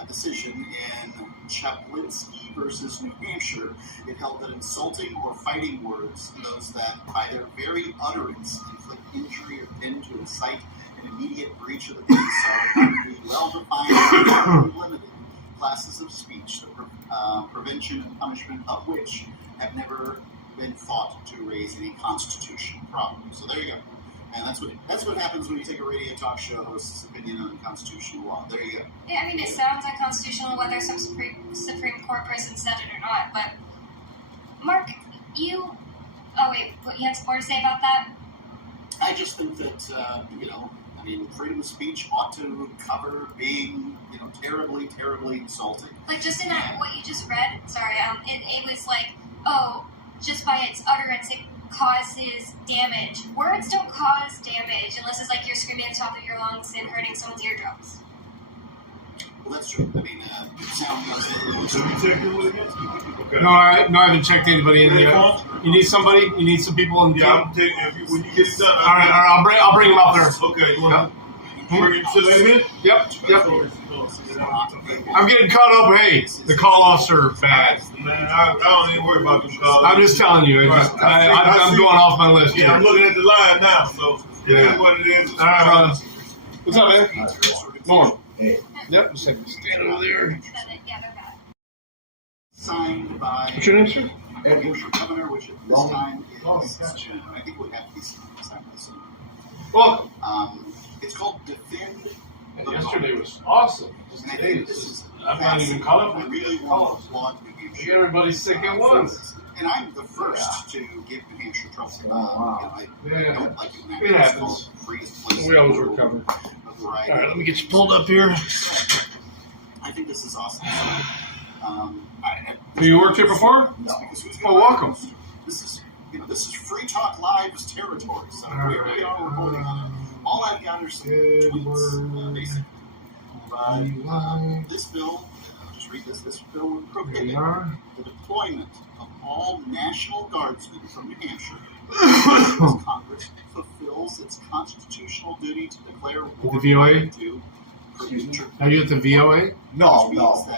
decision in Chaplinsky versus New Hampshire. It held that insulting or fighting words, those that by their very utterance inflict injury or tend to incite an immediate breach of the peace, are be well-defined and limited classes of speech, the prevention and punishment of which have never been thought to raise any constitutional problem. So there you go. And that's what happens when you take a radio talk show host's opinion on constitutional law. There you go. Yeah, I mean, it sounds unconstitutional whether some Supreme Court person said it or not, but Mark, you have some more to say about that? I just think that, freedom of speech ought to cover being, terribly, terribly insulting. Like, just in that, what you just read, sorry, it was like, oh, just by its utterance, it causes damage. Words don't cause damage unless it's like you're screaming at the top of your lungs and hurting someone's eardrums. Well, that's true. I mean, sound does So you take it against me? Okay. No, I haven't checked anybody in yet. You need somebody? You need some people in the Yeah, I'm taking when you get done. All right, I'll bring them out there. Okay, you want to bring it to the Yep. I'm getting caught up. Hey, the call offs are bad. Man, I don't even worry about the call. I'm just telling you. I'm going off my list here. Yeah, I'm looking at the line now, so it is what it is. All right, brother. What's up, man? Norm. Yep, just like stand over there. Yeah, they're bad. Signed by What's your name, sir? the New Hampshire governor, which at this time is, gotcha. I think it would have to be signed by someone. Well, It's called Defend the yesterday Guard. was awesome. Just And I today think is this just, is I'm not even caught up I with really the want to colors. applaud New Hampshire. Everybody's sick at once. And I'm the first to give New Hampshire trouble. I Yeah, don't like it. it happens. We always recover. All right, let me get you pulled up here. I think this is awesome. Have you worked here before? No. Because who's Oh, gonna welcome. This is Free Talk Live's territory, so we really are reporting on it. All I've got are some tweets, basically. But this bill, just read this. This bill would prohibit the deployment of all National Guardsmen from New Hampshire as Congress fulfills its constitutional duty to declare war The VOA? to Are you at the VOA? No,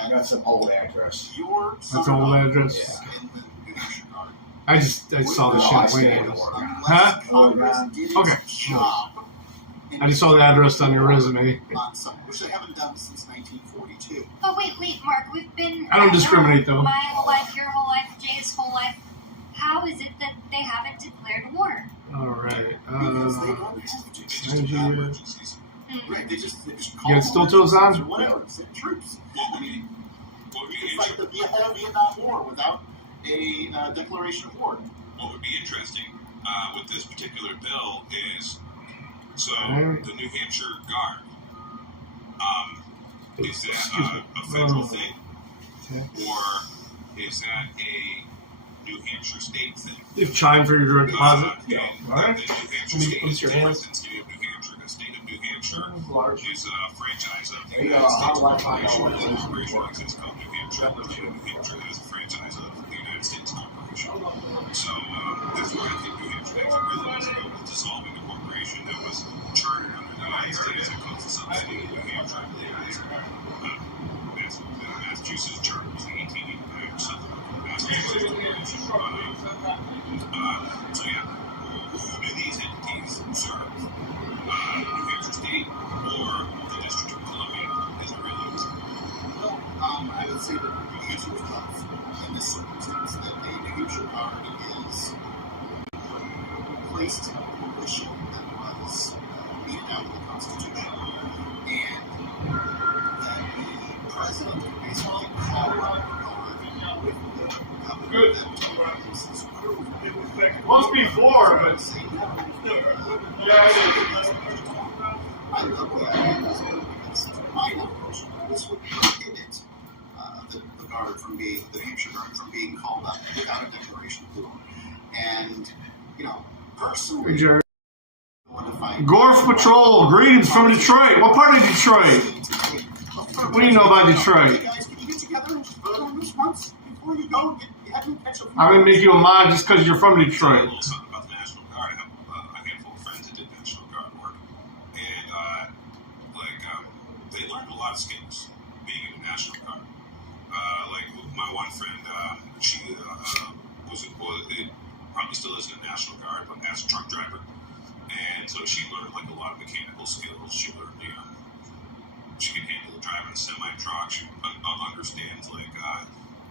that's an old address. your That's an old address. in the New Hampshire Guard. I saw the No, I shit stay waiting. in the Huh? Congress did its Okay. job. I just saw the address on your resume. On something, which they haven't done since 1942. Oh, wait, Mark. We've been. I don't discriminate, though. My whole life, your whole life, Jay's whole life. How is it that they haven't declared war? All right. Because they don't have to. They just declare emergencies. Right, they just call You got steel toes or on? whatever, send troops. I mean, What would be you could fight the whole Vietnam War without a declaration of war. What would be interesting with this particular bill is, so Alright. the New Hampshire Guard, is that a federal thing, or is that a New Hampshire state thing? You've chimed for your direct deposit. Yeah. All right. The New Hampshire Let me state put is your different hands. than state of New Hampshire. The state of New Hampshire Large. is a franchise of the There you United go. States How do I find out Corporation. what it is? The corporation exists called New Hampshire. The state of New Hampshire is a franchise of the United States Corporation. So that's where I think New Hampshire actually really was about, was dissolving the corporation that was chartered under the United States and caused the sub-state of New Hampshire. I believe it is Massachusetts charter was 1889 or something. Massachusetts corporation. So yeah, who do these entities serve? New Hampshire State or the District of Columbia as it really is? Well, I would say that New Hampshire was both in this circumstance, that the New Hampshire Guard is placed in a coalition that was beat out of the Constitution, and that the president basically called up the Guard with the governor that was approved. Once before, but I love the idea because, to my knowledge, this would prohibit the Guard from being, the New Hampshire Guard from being called up without a declaration of war. And, personally, Hey, Jerry. I want to find Gorf Patrol, greetings from Detroit. What part of Detroit? What do you know about Detroit? Hey guys, can you get together and just vote on this once before you go? Have you catch up? I'm gonna make you a mod just because you're from A Detroit. little something about the National Guard. I have a handful of friends that did National Guard work, and they learned a lot of skills being in the National Guard. Like my one friend, she probably still is in the National Guard, but as a truck driver, and so she learned like a lot of mechanical skills. She learned, she can handle driving a semi truck. She understands like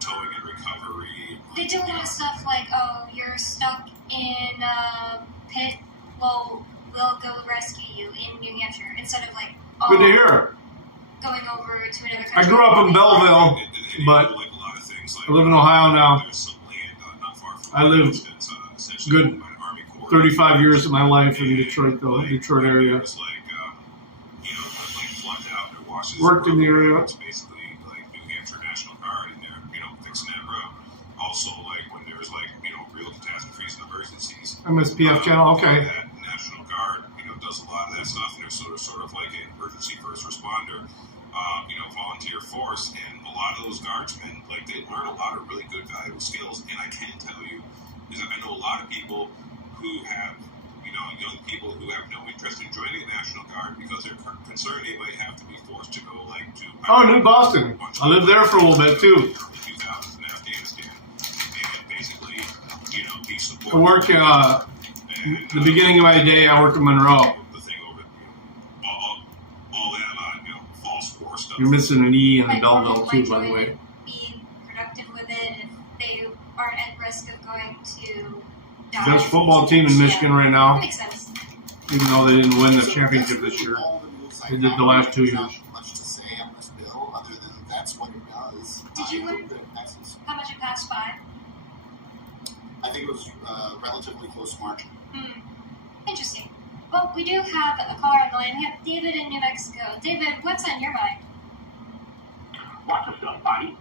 towing and recovery. They do a lot of stuff like, oh, you're stuck in a pit. Well, we'll go rescue you in New Hampshire instead of like, oh, Good to hear. going over to another country. I grew up in Belleville, but like a lot of things, like, I live in Ohio now. There's some land not far from I lived that's essentially good owned by an Army Corps. 35 years of my life in Detroit, though, Detroit area. It's like, like flooded out and washes. Worked in the area. It's basically like New Hampshire National Guard in there, fixing that road. Also, like when there's like, real catastrophes and emergencies. MSPF channel, okay. That National Guard, does a lot of that stuff, and they're sort of like an emergency first responder, volunteer force, and a lot of those guardsmen, like they learn a lot of really good, valuable skills. And I can tell you, is that I know a lot of people who have, young people who have no interest in joining the National Guard because they're concerned they might have to be forced to go like to. Oh, New Boston. I lived there for a little bit too. Early 2000s in Afghanistan, and basically, be I supported. work, the beginning of my day, I work in Monroe. The thing over, all that, false stuff. You're missing an E in the Like, Belleville might too, by join the and way. be productive with it if they aren't at risk of going to die. Best football team in Michigan right That now, makes sense. even though they didn't win the So championship that's this year. really all the news I They did have. the last 2 There's years. not much to say on this bill other than that's what it does. Did you I learn hope that it passes. how much it passed by? I think it was relatively close margin. Interesting. Well, we do have a caller on the line. We have David in New Mexico. David, what's on your mind? Lots of stuff, Bonnie.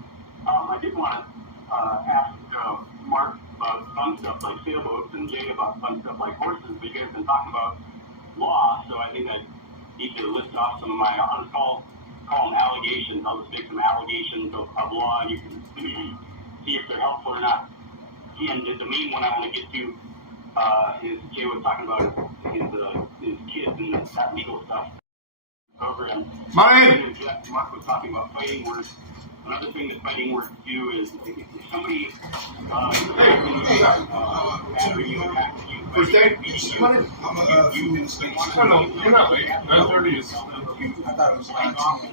I did want to ask Mark about fun stuff like sailboats and Jay about fun stuff like horses, but you guys have been talking about law, so I think I need to list off some of my, I'll just call them allegations. I'll just make some allegations of law, and you can see if they're helpful or not. And the main one I want to get to is Jay was talking about his kids and that legal stuff program. Mine. Mark was talking about fighting words. Another thing that fighting words do is if somebody First day? I'm a few minutes late. No, we're not late. 9:30 is. I thought it was 9:10.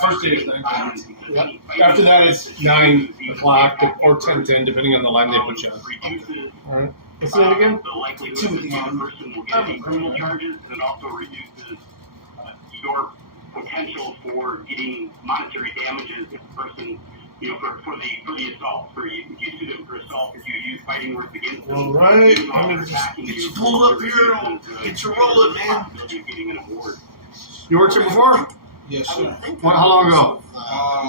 First day is 9:30. Yep. After that, it's 9 o'clock or 10:10, depending on the line they put you on. All right. What's that again? The likelihood that the person will get any criminal charges, and it also reduces your potential for getting monetary damages if the person, for the assault. If you sue them for assault, if you use fighting words against them. All right. Get you pulled up here. Get your rolling, man. Getting an award. You worked here before? Yes, sir. How long ago?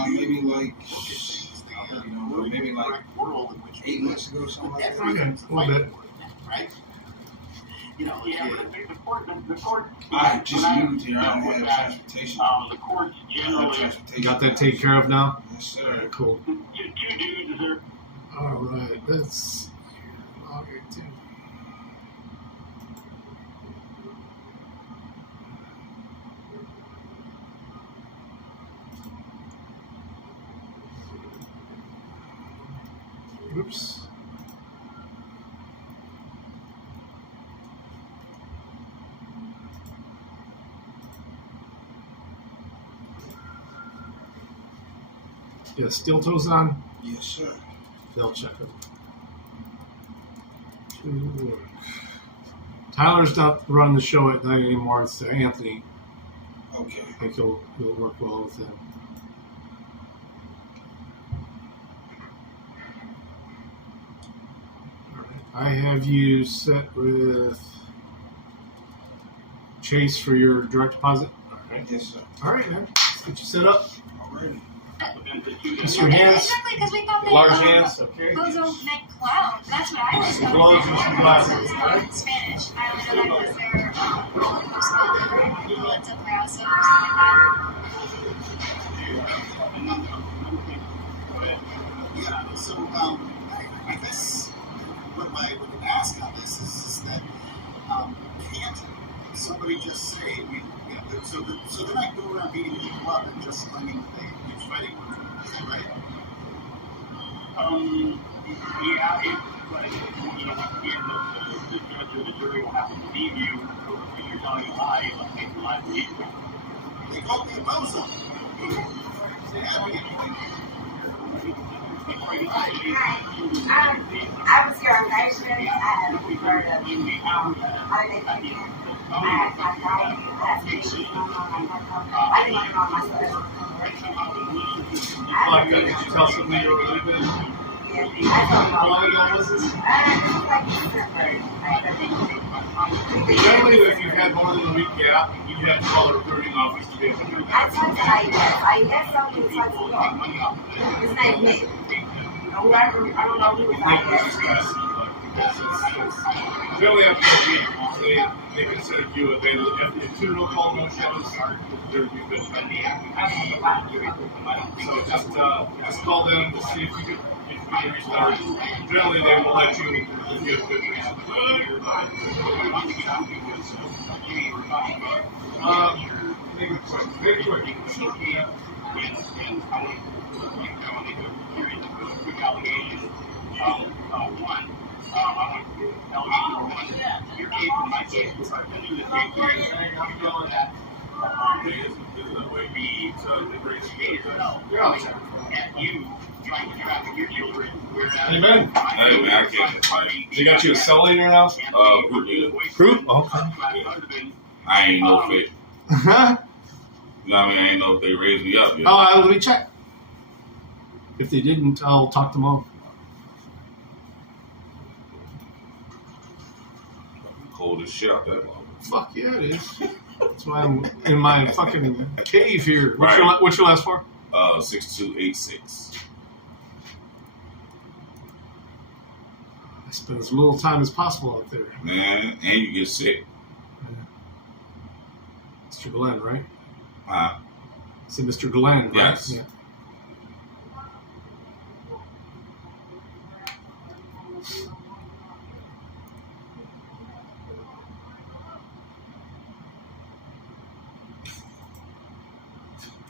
Maybe like, maybe like World in which 8 months ago or something like that. Okay, a little bit. Right? Yeah, but the court. I just moved here. I don't have transportation. The courts generally. You got that taken care of now? Yes, sir. All right, cool. Two dudes are. All right, that's. Oops. Yeah, steel toes on. Yes, sir. They'll check it. Tyler's not running the show at night anymore. It's Anthony. Okay. I think he'll work well with him. All right. I have you set with Chase for your direct deposit. All right. Yes, sir. All right, man. Let's get you set up. Alrighty. Just your hands. Exactly, because we thought that Large hands. Okay. Bozo meant clown. That's what I was told. Gloves and some glasses. In Spanish. I only know that because they're roller coaster bullets up there, so something like Yeah, so I guess what my ask on this is that can't somebody just say so then I go around beating people up and just claiming that they use fighting words. Is that right? Yeah, it's like, the judge or the jury will have to believe you if you're telling a lie, like making lies believable. They call me a bozo. They have me. I was your engagement. I have heard of holiday weekend. I had my diet, classification going on. I didn't want to know myself. Like, did you tell somebody you were really good? I told How long ago was this? Generally, if you had more than a week gap, you have to call the recruiting office to be able to do I that. told I guess something was like his name Nick. Whoever, I don't know who was Nick was just asking, like, because it's really after a week, they consider you if two no call no shows, they're good. So just call them to see if you can restart. Generally, they will let you if you have good reason. Very quick. Your case in my case was You're all set. You trying to traffic your children. Hey, man. Hey, man, I can't. They got you a cell in your house? Group leader. Group? Okay. I ain't know if they, Huh? you know what I mean? I ain't know if they raised me up yet. Oh, let me check. If they didn't, I'll talk to Mom. Cold as shit out there. Fuck yeah, it is. That's why I'm in my fucking cave here. Right. What's your last four? 6286. I spend as little time as possible out there. Man, and you get sick. Mr. Glenn, right? Huh? It's Mr. Glenn, right? Yes. Yeah.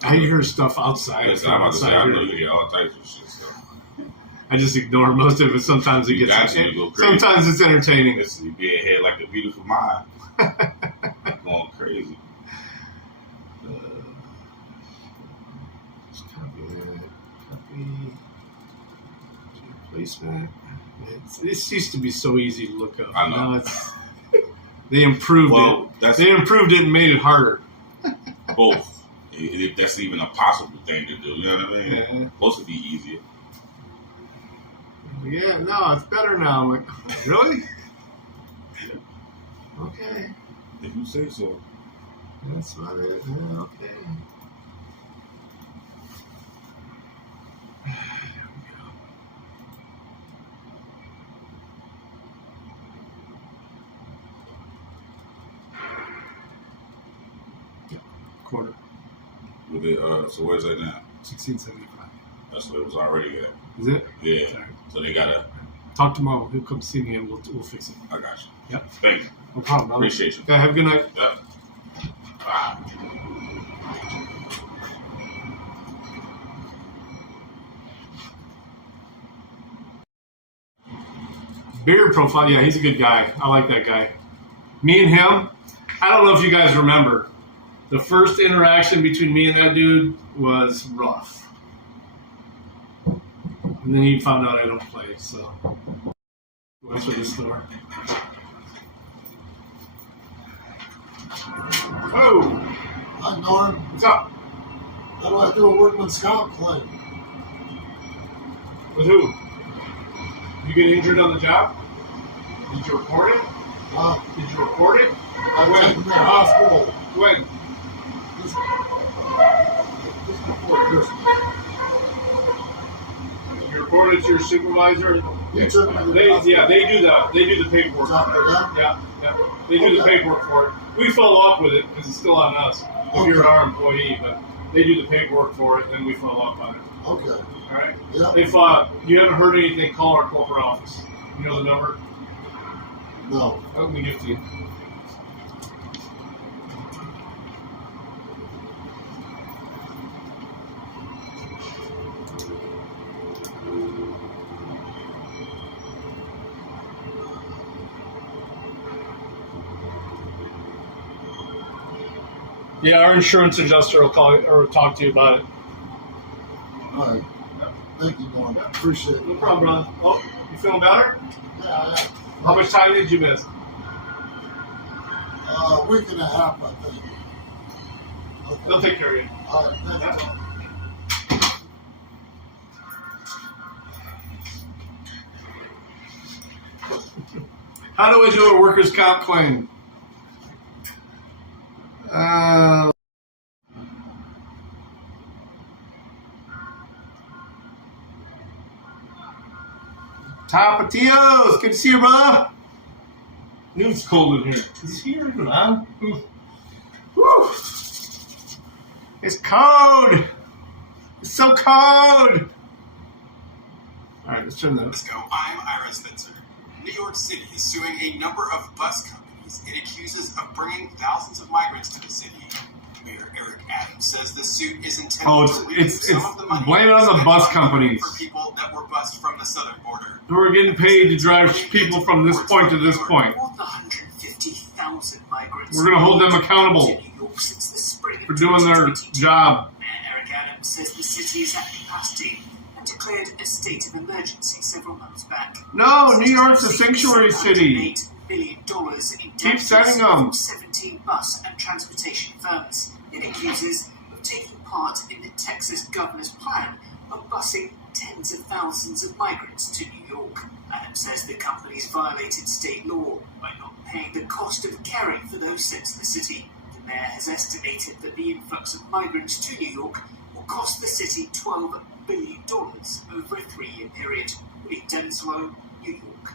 I hear stuff outside. Yes, I'm about to say, I know you hear all types of shit. So. I just ignore most of it. Sometimes it You gets. got you to go crazy. Sometimes it's entertaining. Listen, you be ahead like a beautiful mind. Going crazy. Just copy that. Copy. Placement. This used to be so easy to look up. I know. Now it's. They improved it. They improved it and made it harder. Both. If that's even a possible thing to do, you know what I mean? Yeah. Supposed to be easier. Yeah, no, it's better now. I'm like, really? Okay. If you say so. That's about it. Yeah, okay. There we go. Yeah, quarter. With it, so where's that now? 1675. That's what it was already at. Is it? Yeah. Sorry. So they gotta. Talk tomorrow. He'll come see me and we'll fix it. I got you. Yep. Thank you. No problem, brother. Appreciate you. Yeah, have a good night. Yep. Ah. Beard profile, yeah, he's a good guy. I like that guy. Me and him, I don't know if you guys remember, the first interaction between me and that dude was rough. And then he found out I don't play, so. That's where the store. Oh! Hi, Norm. What's up? How do I do a workman's comp claim? With who? You get injured on the job? Did you report it? Did you report it? I went to the hospital. When? Just before Christmas. You reported to your supervisor? You took me to the They hospital. they do the paperwork. Is that for them? Yeah. They do the paperwork for it. We follow up with it because it's still on us. If you're our employee, but they do the paperwork for it, and we follow up on it. Okay. All right. Yeah. If you haven't heard anything, call our corporate office. You know the number? No. Let me give it to you. Yeah, our insurance adjuster will call you or talk to you about it. All right. Thank you, Norm. Appreciate it. No problem, brother. Oh, you feeling better? Yeah. How much time did you miss? A week and a half, I think. Okay. They'll take care of you. All right. Thanks, Norm. How do I do a workers' comp claim? Tapatios, good to see you, brother. Knew it's cold in here. Is it here even on? Whew. It's cold. It's so cold. All right, let's turn that. Let's go. I'm Ira Spencer. New York City is suing a number of bus companies it accuses of bringing thousands of migrants to the city. Mayor Eric Adams says the suit is intended to recoup some of the money blame it on the bus companies. for people that were bused from the southern border. Who are getting paid to drive people from this point to this point. More than 150,000 migrants We're going to hold them accountable to New York since the spring of for doing their 2022. job. Mayor Eric Adams Adams says the city is at capacity and declared a state of emergency several months back. No, New York's a sanctuary city. $8 billion in Keep sending them. 17 bus and transportation firms. It accuses of taking part in the Texas governor's plan of busing tens of thousands of migrants to New York. Adams says the companies violated state law by not paying the cost of caring for those sent to the city. The mayor has estimated that the influx of migrants to New York will cost the city $12 billion over a 3-year period. William Denslow, New York.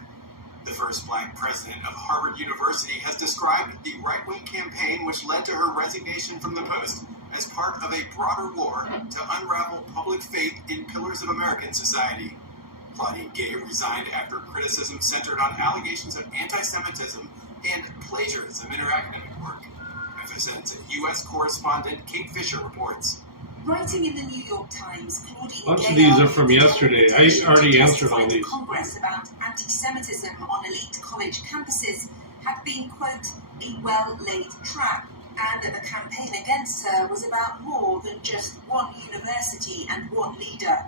The first black president of Harvard University has described the right-wing campaign which led to her resignation from the post as part of a broader war to unravel public faith in pillars of American society. Claudia Gay resigned after criticism centered on allegations of anti-Semitism and plagiarism in her academic work. FSN's U.S. correspondent Kate Fisher reports. Writing in the New York Times, Claudine Bunch of Gay these are from yesterday. I already answered all these. Congress about anti-Semitism on elite college campuses had been, quote, a well-laid trap, and that the campaign against her was about more than just one university and one leader.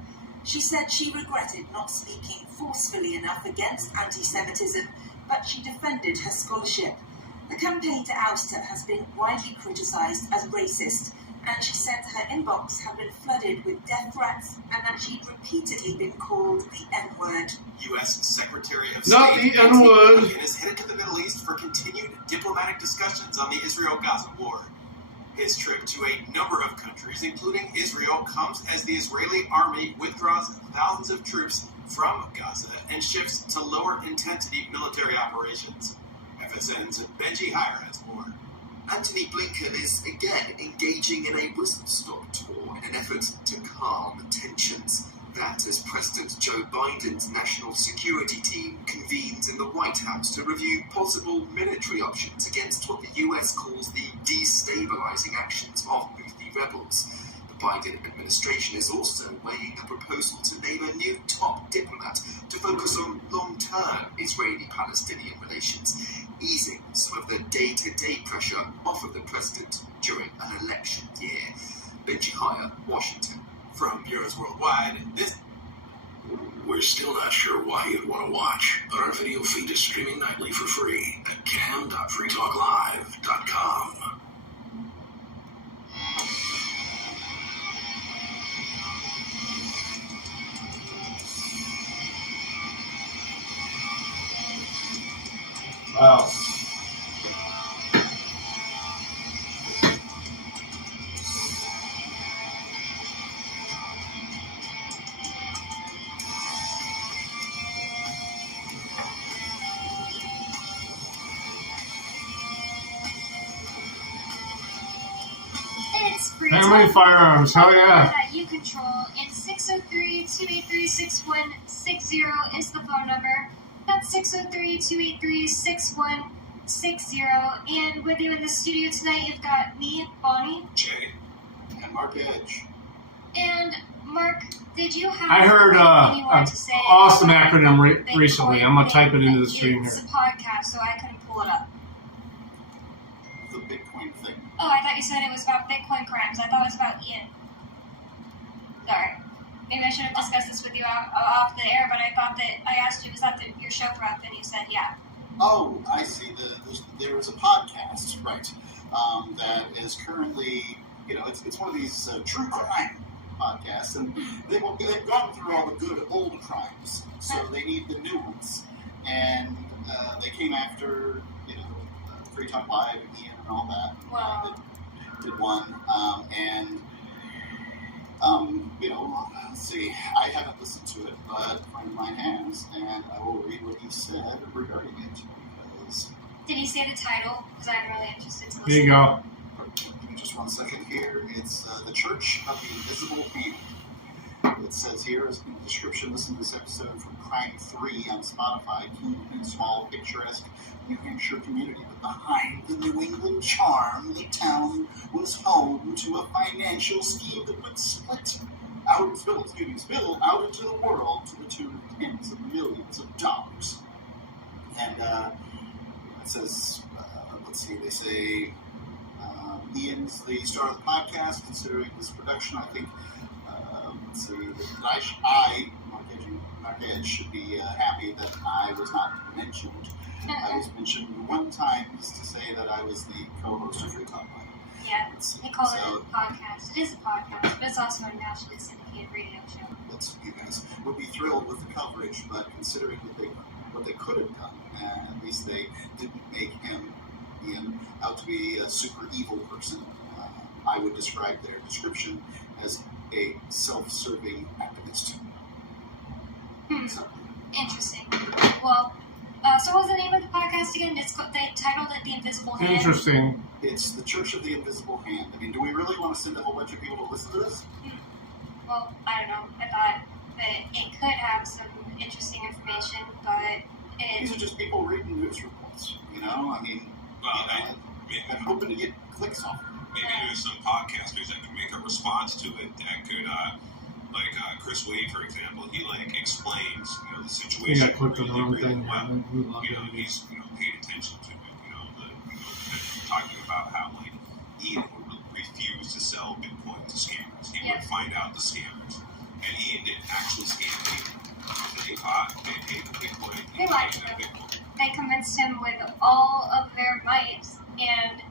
She said she regretted not speaking forcefully enough against anti-Semitism, but she defended her scholarship. The campaign to oust her has been widely criticised as racist, and she said her inbox had been flooded with death threats and that she'd repeatedly been called the N-word. U.S. Secretary of Not State the N-word. is headed to the Middle East for continued diplomatic discussions on the Israel-Gaza war. His trip to a number of countries, including Israel, comes as the Israeli army withdraws thousands of troops from Gaza and shifts to lower-intensity military operations. FSN's Benji Hire has more. Antony Blinken is again engaging in a whistle-stop tour in an effort to calm tensions. That as President Joe Biden's national security team convenes in the White House to review possible military options against what the US calls the destabilizing actions of Houthi rebels. The Biden administration is also weighing the proposal to name a new top diplomat to focus on long-term Israeli-Palestinian relations, easing some of the day-to-day pressure off of the president during an election year. Benji Hire, Washington. From Bureaus Worldwide, this... We're still not sure why you'd want to watch, but our video feed is streaming nightly for free at cam.freetalklive.com. Wow. It's free Family firearms, hell yeah. that you control, and 603-283-6160 is the phone number. That's 603-283-6160. And with you in the studio tonight, you've got me, Bonnie, Jay, and Mark Edge. and Mark. Did you have I heard anything you wanted an to say awesome about acronym Bitcoin recently. I'm going to type it into the thing? stream It's here. a podcast, so I couldn't pull it up. The Bitcoin thing. Oh, I thought you said it was about Bitcoin crimes. I thought it was about Ian. Sorry. Maybe I should have discussed this with you off the air, but I thought that I asked you, was that your show prep? And you said, yeah. Oh, I see. There is a podcast, right, that is currently, it's one of these true crime podcasts, and they've gone through all the good old crimes, so they need the new ones. And they came after, Free Talk Live and Ian and all that. Wow. They did one, let's see. I haven't listened to it, but a friend of mine has, and I will read what he said regarding it. Because Did he say the title? Because I'm really interested to listen. There you go. give me just one second here. It's The Church of the Invisible Being. It says here as in the description, listen to this episode from Crime 3 on Spotify. Cute and small, picturesque New Hampshire community, but behind the New England charm, the town was home to a financial scheme that would spill out into the world to the tune of tens of millions of dollars. And it says, let's see, they say, Ian's the star of the podcast. Considering this production, I think let's see, that Mark Edge, should be happy that I was not mentioned. I was mentioned one time just to say that I was the co-host of Free Talk Live. Yeah, they call it a podcast. It is a podcast, but it's also a nationally syndicated radio show. You guys would be thrilled with the coverage, but considering what they could have done, at least they didn't make Ian, out to be a super evil person. I would describe their description as a self-serving activist. So. Interesting. Well, so what's the name of the podcast again? They titled it The Invisible Hand. Interesting. It's the Church of the Invisible Hand. I mean, do we really want to send a whole bunch of people to listen to this? Well, I don't know. I thought that it could have some interesting information, but these are just people reading news reports. I mean, I'm hoping to get clicks off. Maybe there's some podcasters that can make a response to it that could, like Chris Wade, for example, he explains, the situation. He got clicked on the wrong thing. He's paid attention to it. Talking about how Ian would refuse to sell Bitcoin to scammers. He would find out the scammers, and Ian didn't actually scam people. They paid the Bitcoin. They lied to him. They convinced him with all of their might, and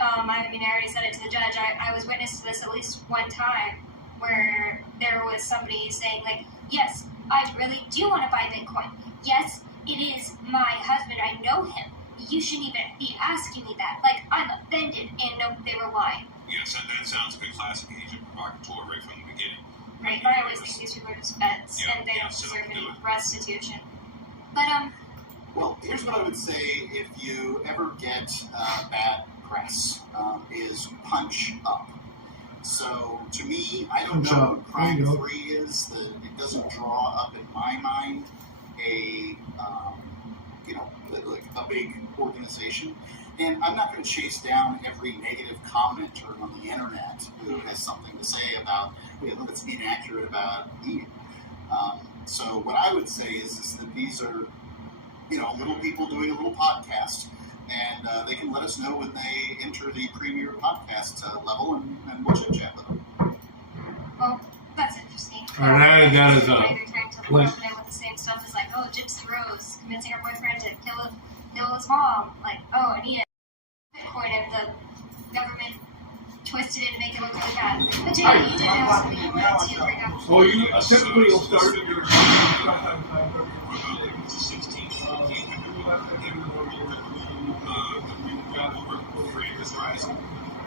I already said it to the judge. I was witness to this at least one time, where there was somebody saying, yes, I really do want to buy Bitcoin. Yes, it is my husband. I know him. You shouldn't even be asking me that. I'm offended. And no, they were lying. Yes, that sounds like a classic agent provocateur right from the beginning. Right, but I always think these people are just vets, and they don't deserve any restitution. But, well, here's what I would say if you ever get bad press, is punch up. So, to me, I don't know what Crime 3 is. It doesn't draw up in my mind a big organization. And I'm not going to chase down every negative commenter on the internet who has something to say about that's inaccurate about Ian. So what I would say is that these are little people doing a little podcast, and they can let us know when they enter the premier podcast level, and we'll chit chat with them. Well, that's interesting. All right, that is trying to with the same stuff as Gypsy Rose convincing her boyfriend to kill his mom. I need a Bitcoin, and the government twisted it to make it look really bad. But Jay, you did have something you wanted to bring up. Well, you typically you'll start your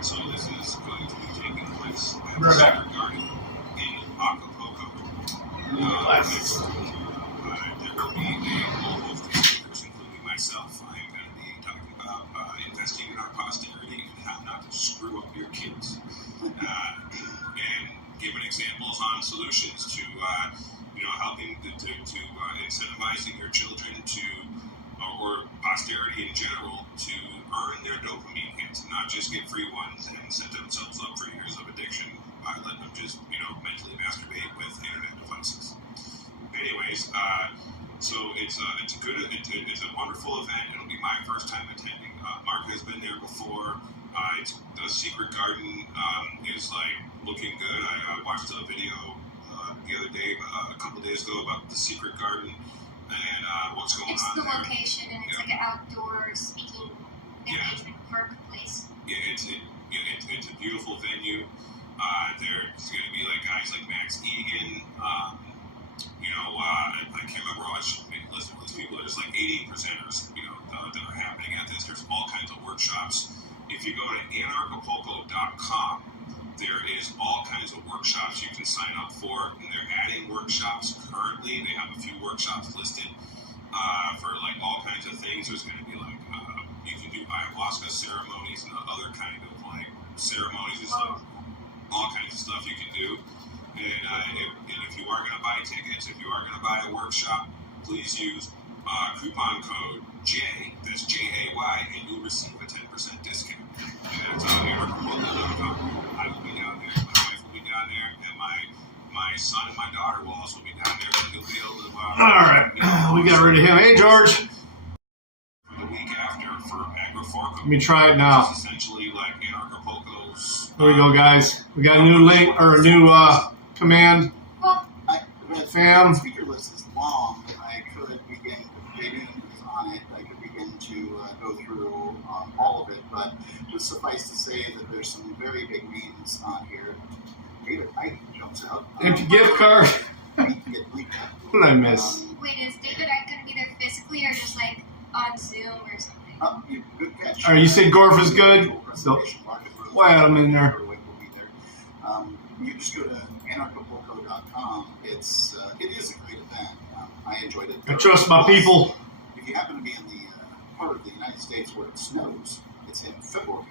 So this is going to be taking place at the Secret Garden in Acapulco. There will be a whole host of speakers, including myself. I'm going to be talking about investing in our posterity and how not to screw up your kids, and giving examples on solutions to helping to incentivizing your children to, or posterity in general, to earn their dopamine hits, and not just get free ones and set themselves up for years of addiction by letting them just mentally masturbate with internet devices. Anyways, so it's a wonderful event. It'll be my first time attending. Mark has been there before. The Secret Garden is looking good. I watched a video the other day, a couple days ago, about the Secret Garden and what's going on there. It's the location, and it's an outdoor speaking engagement park place. Yeah, it's a beautiful venue. There's going to be guys like Max Egan. I can't remember all. I should listen to these people. There's 80 presenters, that are happening at this. There's all kinds of workshops. If you go to anarchapulco.com, there is all kinds of workshops you can sign up for, and they're adding workshops currently. They have a few workshops listed for all kinds of things. There's going to be you can do ayahuasca ceremonies and other kind of ceremonies. It's all kinds of stuff you can do. And if you are going to buy tickets, if you are going to buy a workshop, please use coupon code J, that's J-A-Y, and you'll receive a 10% discount. And that's on anarchapulco.com. I will be down there, my wife will be down there, and my son and my daughter will also be down there, and they'll be able to... all right, we got rid of him. Hey, George. For the week after, for Agriforco. Let me try it now. Which is essentially like Anarchapulco There we go, guys. We got a new link or a new command. Fam. The speaker list is long. I could begin, if David is on it, I could begin to go through all of it, but just suffice to say that there's some very big names on here. David Icke jumps out. Empty gift card. What did I miss? Wait, is David Icke going to be there physically or just like on Zoom or something? Good catch. You said Gorf is good? So, why add him in there? You just go to anarchapulco.com. It is a great event. I enjoyed it. I trust my people. If you happen to be in the part of the United States where it snows, it's in February.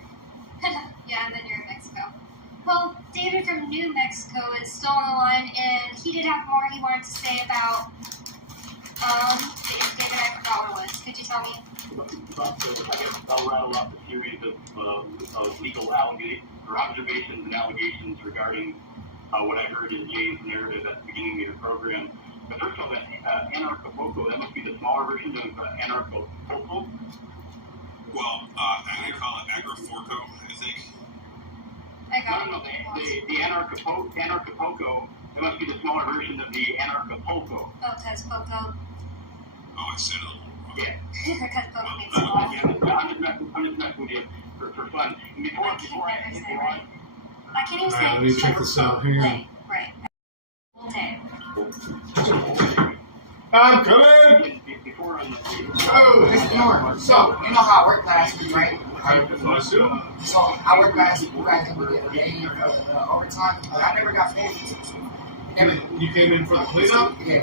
Yeah, and then you're in Mexico. Well, David from New Mexico is still on the line, and he did have more he wanted to say about, David, I forgot what it was. Could you tell me? I guess I'll rattle off a series of legal observations and allegations regarding what I heard in Jay's narrative at the beginning of your program. The first one, Anarchapulco, that must be the smaller version of Anarchapulco. Well, they call it Agriforco, I think. No, the Anarchapulco, that must be the smaller version of the Anarchapulco. Oh, because Poco. Oh, I said it a little wrong. Yeah. Because Poco means small. I'm just messing with you for fun. Before I hit the line. I can't even say. Alright, let me check this out. Hang on. Right. Okay. I'm coming! Oh, Mr. Norton. So, you know how I work last week, right? So, I worked last week. I think we get paid overtime, but I never got paid for this week. You came in for the cleanup? Yeah.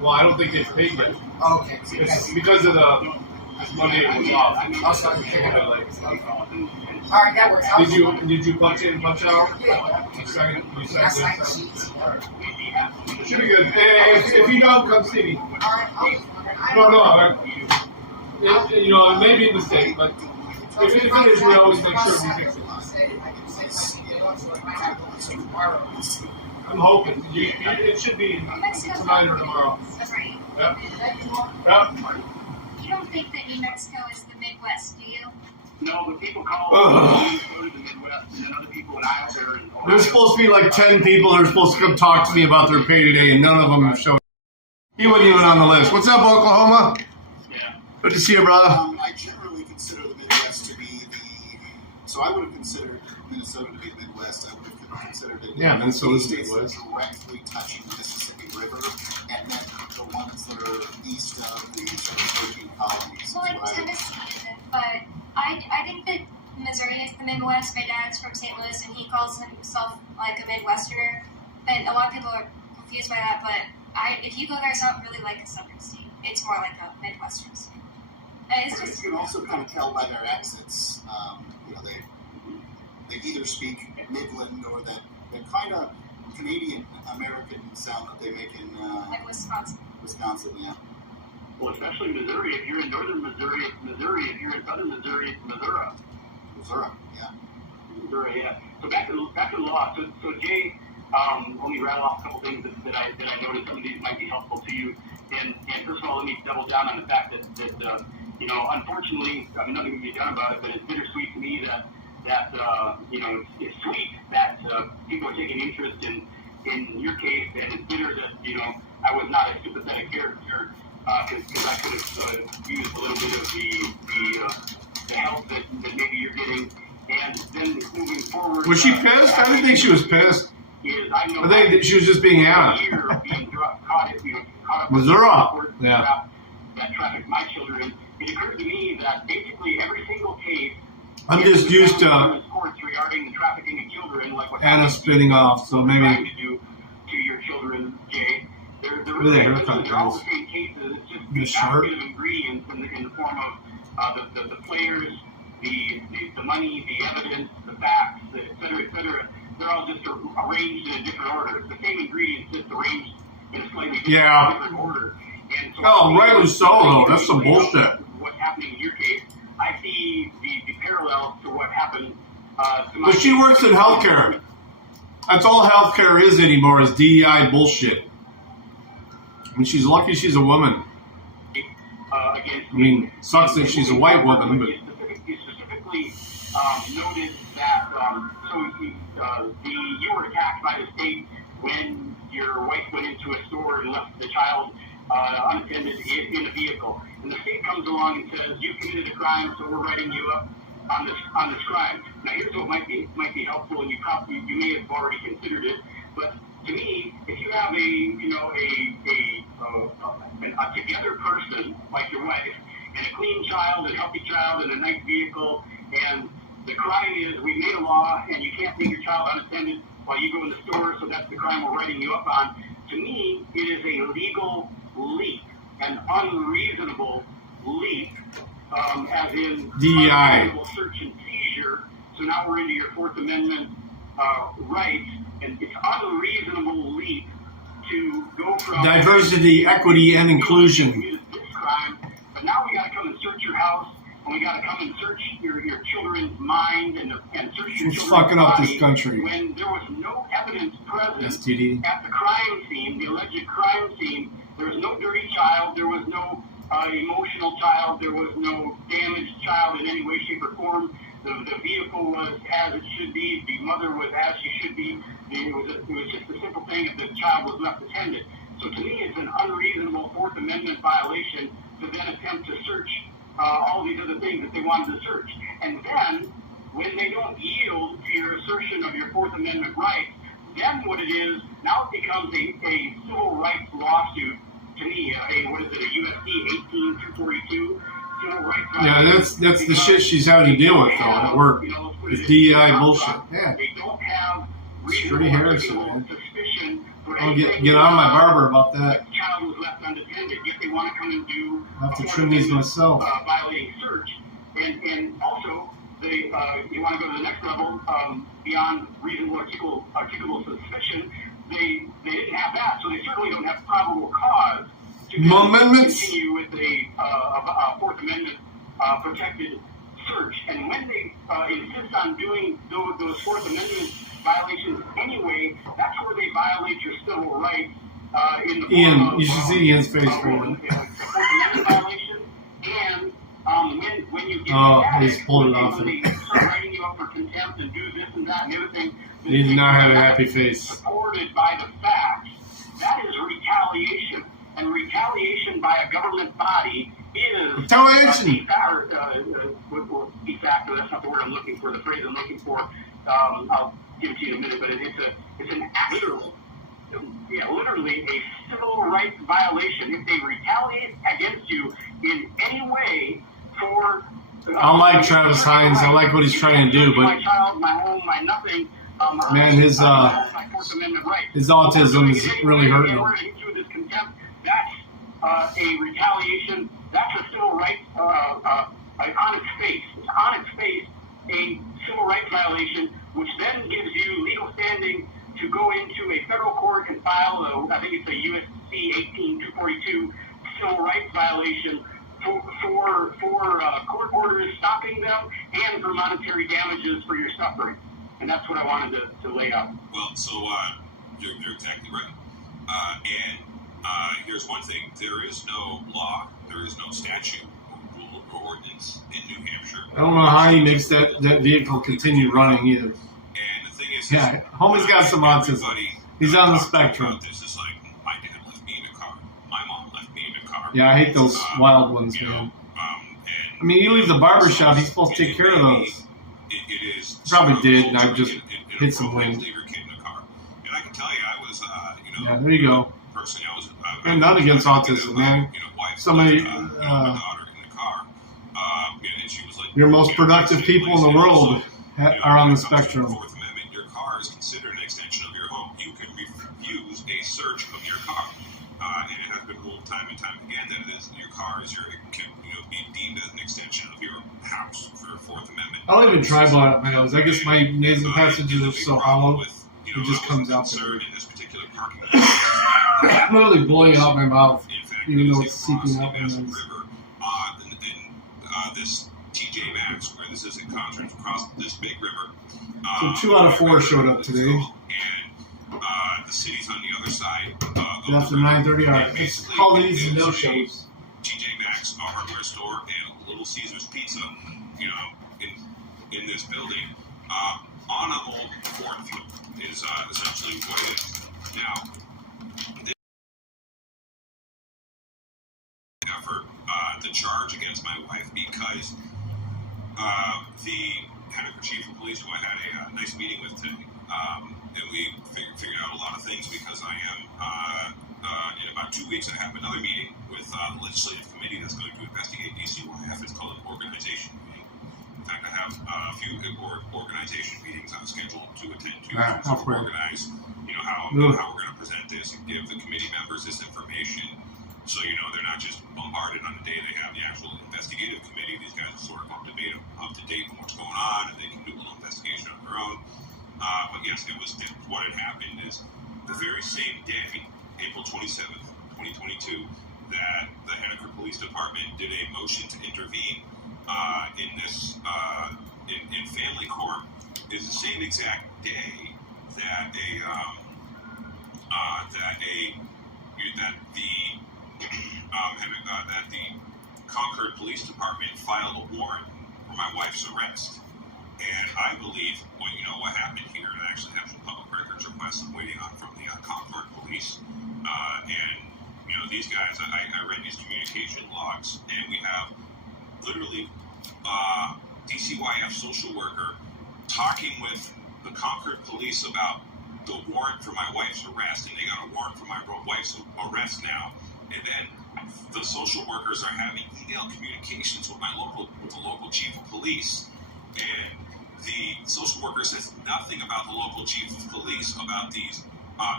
Well, I don't think they've paid yet. Oh, okay. It's because of the Monday it was off. Also, alright, that works out. Did you punch in, punch out? Yeah. You signed That's it? like sheets. Should be good. Hey, if you don't, come see me. No. You know, it may be a mistake, but if it is, we always make sure we fix it. I'm hoping. It should be tonight or tomorrow. Yep. You don't think that New Mexico is the Midwest, do you? No, but people call Minnesota the Midwest, and then other people in Iowa. There's supposed to be like 10 people that are supposed to come talk to me about their pay today, and none of them have shown up. He wasn't even on the list. What's up, Oklahoma? Yeah. Good to see you, brother. I generally consider the Midwest to be so I would have considered Minnesota to be the Midwest. I would have considered it Minnesota's the states Midwest. that are directly touching the Mississippi River, and then the ones that are east of the sort of 13 colonies. Well, like Tennessee isn't, but I think that Missouri is the Midwest. My dad's from St. Louis, and he calls himself like a Midwesterner. And a lot of people are confused by that, but if you go there, it's not really like a southern state. It's more like a Midwestern state. It's just, you can also kind of tell by their accents. They either speak Midland or that kind of Canadian American sound that they make in like Wisconsin. Wisconsin, yeah. Well, especially Missouri. If you're in northern Missouri, it's Missouri. If you're in southern Missouri, it's Missouri. Missouri, yeah. Missouri, yeah. So back to the law. So Jay, let me rattle off a couple things that I noticed. Some of these might be helpful to you. And first of all, let me double down on the fact that unfortunately, nothing can be done about it. But it's bittersweet to me that it's sweet that people are taking interest in your case, and it's bitter that I was not a sympathetic character because I could have used a little bit of the help that maybe you're getting. And then moving forward, Was she pissed? I didn't think she was pissed. I think that she was just being honest. Missouri. Yeah. That trafficked my children. It occurred to me that basically every single case. I'm just used to regarding the trafficking of children, like what Anna spinning off, so maybe. trying to do to your children, Jay. They're Really, haircut, they're all the guys. same cases. It's just This a shirt. basket of ingredients in the form of the players, the money, the evidence, the facts, et cetera, et cetera. They're all just arranged in a different order. It's the same ingredients, just arranged in a slightly different order. And so Rightly so, though. That's some bullshit. What's happening in your case, I see the parallels to what happened to my But she works in healthcare. That's all healthcare is anymore, is DEI bullshit. And she's lucky she's a woman. I mean, sucks that she's a white woman, but You specifically noted that you were attacked by the state when your wife went into a store and left the child unattended in a vehicle. And the state comes along and says, you committed a crime, so we're writing you up on this crime. Now, here's what might be helpful, and you may have already considered it, but to me, if you have a together person like your wife, and a clean child, a healthy child, and a nice vehicle, and the crime is we made a law and you can't leave your child unattended while you go in the store, so that's the crime we're writing you up on. To me, it is a legal leap, an unreasonable leap, as in DEI. unreasonable search and seizure. So now we're into your Fourth Amendment rights, and it's unreasonable leap to go from Diversity, equity, and inclusion. this crime, but now we got to come and search your house, and we got to come and search your children's mind and search your It's children's fucking up body this country. when there was no evidence present STD. at the crime scene, the alleged crime scene. There was no dirty child. There was no emotional child. There was no damaged child in any way, shape, or form. The vehicle was as it should be. The mother was as she should be. It was just a simple thing if the child was left attended. So to me, it's an unreasonable Fourth Amendment violation to then attempt to search all these other things that they wanted to search. And then, when they don't yield to your assertion of your Fourth Amendment rights, then what it is, now it becomes a civil rights lawsuit to me. What is it, a USC 18242? Civil rights Yeah, that's the shit she's having to deal with, though, at work. It's DEI bullshit. Yeah. They don't have Straight Harrison, man. suspicion for I'll anything get on my barber about that. the child was left unattended, yet they want to come and do I'll have to trim these myself. violating search. And also, you want to go to the next level, beyond reasonable articulable suspicion, they didn't have that, so they certainly don't have probable cause to Amendments. continue with a Fourth Amendment protected search. And when they insist on doing those Fourth Amendment violations anyway, that's where they violate your civil rights in the Ian, form of, you should see Ian's face right now. Fourth Amendment violation, and when you get Oh, he's pulled it off. when they start writing you up for contempt and do this and that and the other thing, He did not have a happy face. supported by the facts, that is retaliation. And retaliation by a government body is Retaliation. de facto, that's not the word I'm looking for, the phrase I'm looking for. I'll give it to you in a minute, but it's an actual, literally a civil rights violation. If they retaliate against you in any way for... I like Travis Hines. I like what he's trying to do, my but child, my home, my nothing. man, his autism is really hurting him. That's a retaliation. That's a civil rights on its face. It's on its face a civil rights violation, which then gives you legal standing to go into a federal court and file I think it's a USC 18242 civil rights violation for court orders stopping them and for monetary damages for your suffering. And that's what I wanted to lay out. Well, so you're exactly right. Here's one thing. There is no law, there is no statute or rule or ordinance in New Hampshire. I don't know how he makes that vehicle continue running either. And the thing is, Yeah, homie's got some autism. He's on the spectrum. This is like, my dad left me in a car. My mom left me in a car. Yeah, I hate those wild ones, man. I mean, you leave the barbershop, he's supposed to take care of those. It is Probably did, and I've just hit some wind. leave your kid in a car. And I can tell you, I was, Yeah, there you go. personally, And not against autism, man. Somebody, my daughter in the car. And she was like, your most productive people in the world are on the spectrum. Fourth Amendment, your car is considered an extension of your home. You can refuse a search of your car. And it has been ruled time and time again that your car is can be deemed as an extension of your house for Fourth Amendment. I don't even try by my nose. I guess my nasal passages are so hollow, it just comes out there. In this particular parking lot, I'm literally blowing out my mouth, even though it's seeping out my nose. This TJ Maxx, where this is in Conference across this big river. So 2 out of 4 showed up today. And the city's on the other side. After 9:30 hours. It's called these no shows. TJ Maxx, a hardware store, and Little Caesars Pizza, in this building, on an old cornfield is essentially what it is. Now, effort to charge against my wife because the Henniker chief of police, who I had a nice meeting with today, and we figured out a lot of things because I am in about 2 weeks I have another meeting with the legislative committee that's going to investigate DCYF. It's called an organization meeting. In fact, I have a few organization meetings I'm scheduled to attend to organize, how we're going to present this and give the committee members this information. So, they're not just bombarded on the day they have the actual investigative committee. These guys are sort of up to date on what's going on, and they can do a little investigation on their own. But yes, what had happened is the very same day, April 27th, 2022, that the Henniker Police Department did a motion to intervene in this in family court is the same exact day that the Concord Police Department filed a warrant for my wife's arrest. And I believe, what happened here, and I actually have some public records requests I'm waiting on from the Concord Police. These guys, I read these communication logs, and we have literally DCYF social worker talking with the Concord Police about the warrant for my wife's arrest, and they got a warrant for my wife's arrest now. And then the social workers are having email communications with the local chief of police, and the social worker says nothing about the local chief of police about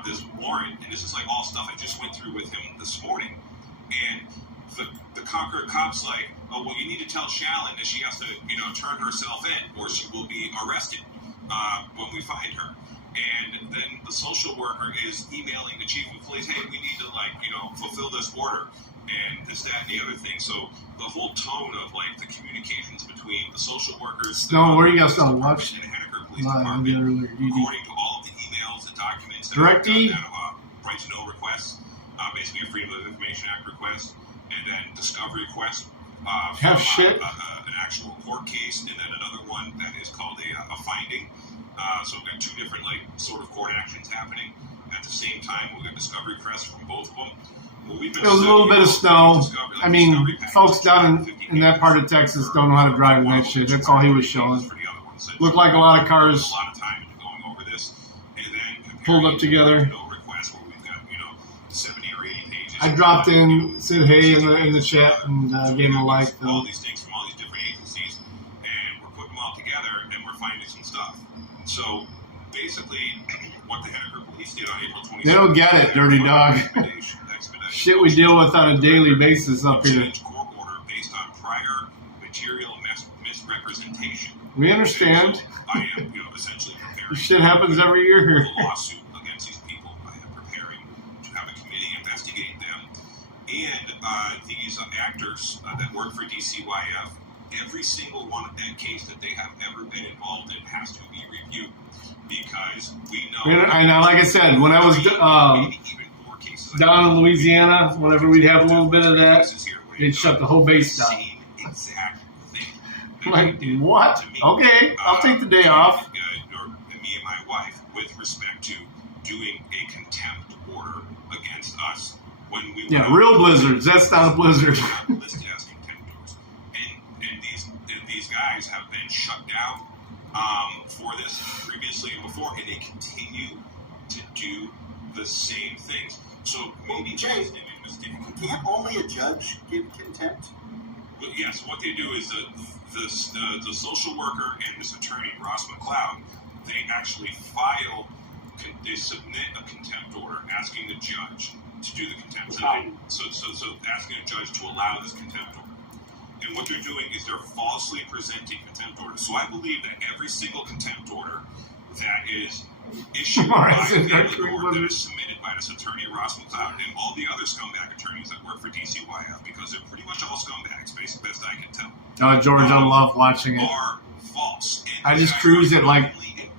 this warrant, and this is like all stuff I just went through with him this morning. And the Concord cop's like, oh, well, you need to tell Shallon that she has to, turn herself in, or she will be arrested when we find her. And then the social worker is emailing the chief of police, hey, we need to, fulfill this order, and this, that, and the other thing. So the whole tone of, the communications between the social workers... No, where you guys gonna watch? ...and the Henniker Police Department, according to all of the emails and documents that Direct E? right to know requests, basically a Freedom of Information Act request, and then discovery request from an actual court case, and then another one that is called a finding. So we've got two different sort of court actions happening at the same time. We've got discovery requests from both of them. Well, it was a little bit of snow. I mean, folks down in that part of Texas don't know how to drive in that shit. That's all he was showing. Looked like a lot of cars pulled up together. I dropped in, said hey in the chat, and gave him a like. All these things from all these different agencies, and we're putting them all together, and we're finding some stuff. So basically, what the Henniker Police did on April 27th. They don't get it, dirty dog. Shit we deal with on a daily basis up here. Court order based on prior material misrepresentation. We understand. So I am, essentially preparing. This shit happens every year here. A lawsuit against these people. I am preparing to have a committee investigate them. And these actors that work for DCYF, every single one of that case that they have ever been involved in has to be reviewed, because we know. And like I said, when I was down in Louisiana, whenever we'd have a little bit of that, they'd shut the whole base down. I'm like, what? Okay, I'll take the day off. Me and my wife, with respect to doing a contempt order against us when we real blizzards. That's not a blizzard. Listed as contempt orders, and these guys have been shut down for this previously and before, and they continue to do the same things. So maybe Jay, can't only a judge give contempt? Well, yes, what they do is the social worker and this attorney, Ross McLeod, they actually they submit a contempt order asking the judge to do the contempt. So asking a judge to allow this contempt order. And what they're doing is they're falsely presenting contempt orders. So I believe that every single contempt order that is issued by a family court that is submitted by this attorney, Ross McLeod, and all the other scumbag attorneys that work for DCYF, because they're pretty much all scumbags, basically, best I can tell. George, I love watching it. Are false. I just cruise at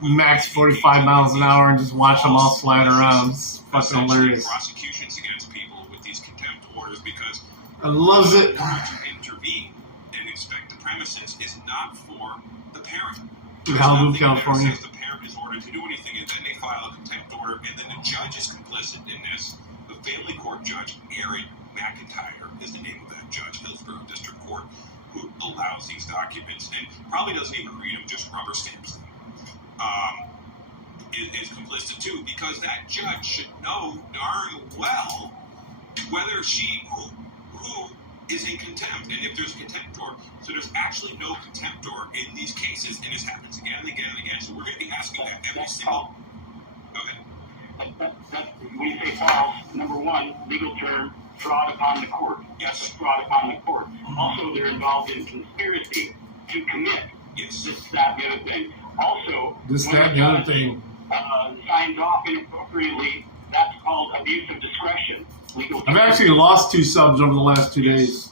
max 45 miles an hour and just watch them all slide around. It's fucking hilarious. Prosecutions against people with these contempt orders, because I loves it. To intervene and inspect the premises is not for the parent. Malibu, California. Says the parent is ordered to do anything, and then they file a contempt order, and then the judge is complicit in this. The family court judge, Aaron McIntyre, is the name of that judge, Hillsborough District Court, who allows these documents and probably doesn't even read them, just rubber stamps them. Is complicit too, because that judge should know darn well whether who is in contempt, and if there's contempt order. So there's actually no contempt order in these cases, and this happens again and again and again. So we're going to be asking that every single. When you say false, number one, legal term, fraud upon the court. Yes. Fraud upon the court. Also, they're involved in conspiracy to commit. Yes. This, that, the other thing. Also, This, that, the other thing. Signs off inappropriately, that's called abuse of discretion. Legal I've actually lost 2 subs over the last 2 days.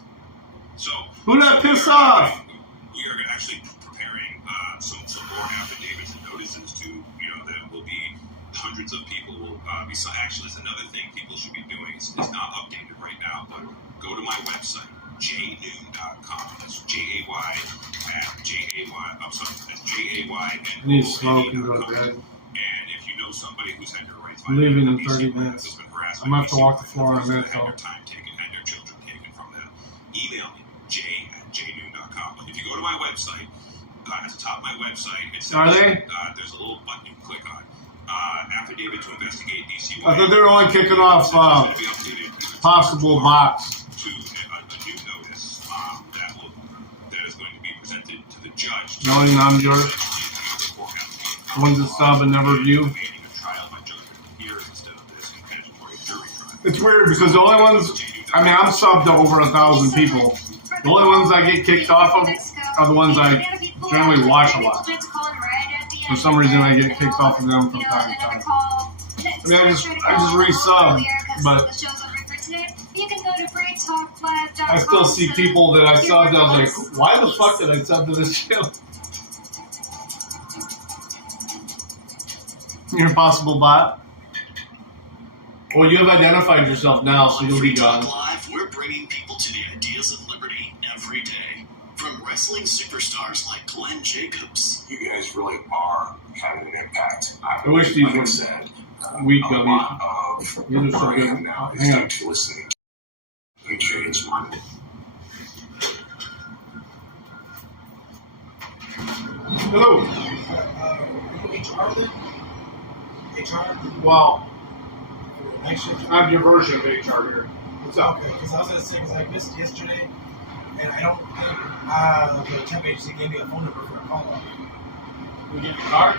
So who got pissed off? We are actually preparing some more affidavits and notices to, that will be hundreds of people will be. So actually, that's another thing people should be doing. It's not updated right now, but go to my website, jaynoon.com. That's J-A-Y. I'm sorry, that's J-A-Y. I need to smoke and go to bed. And if you know somebody who's had their rights I'm leaving in violated, 30 minutes. harassed I'm going to have to walk the floor in a minute, had though. their time taken, had their children taken from them, email me, jay@jnoon.com. But if you go to my website, at the top of my website, it says, Are they? There's a little button you can click on. Affidavit to investigate DCY. I thought they were only kicking off possible box. To a new notice that is going to be presented to the judge. Knowing I'm yours. One's a sub and never view. It's weird because the only ones, I'm subbed to over 1,000 people. The only ones I get kicked off of are the ones I generally watch a lot. For some reason, I get kicked off of them from time to time. I just resub, but I still see people that I subbed. I was like, why the fuck did I sub to this channel? You're an impossible bot. Well, you have identified yourself now, so you'll be gone. Live, we're bringing people to the ideas of liberty every day. From wrestling superstars like Glenn Jacobs. You guys really are having an impact. I wish these were weak a lot of These are so where I good. am now is Hang due on. to listening to change my Hello. Are you HR then? HR? Well, Night shift? I have your version of HR here. What's up? Okay, because I was going to say, because I missed yesterday, and I don't think the temp agency gave me a phone number for a call off. We give you a card?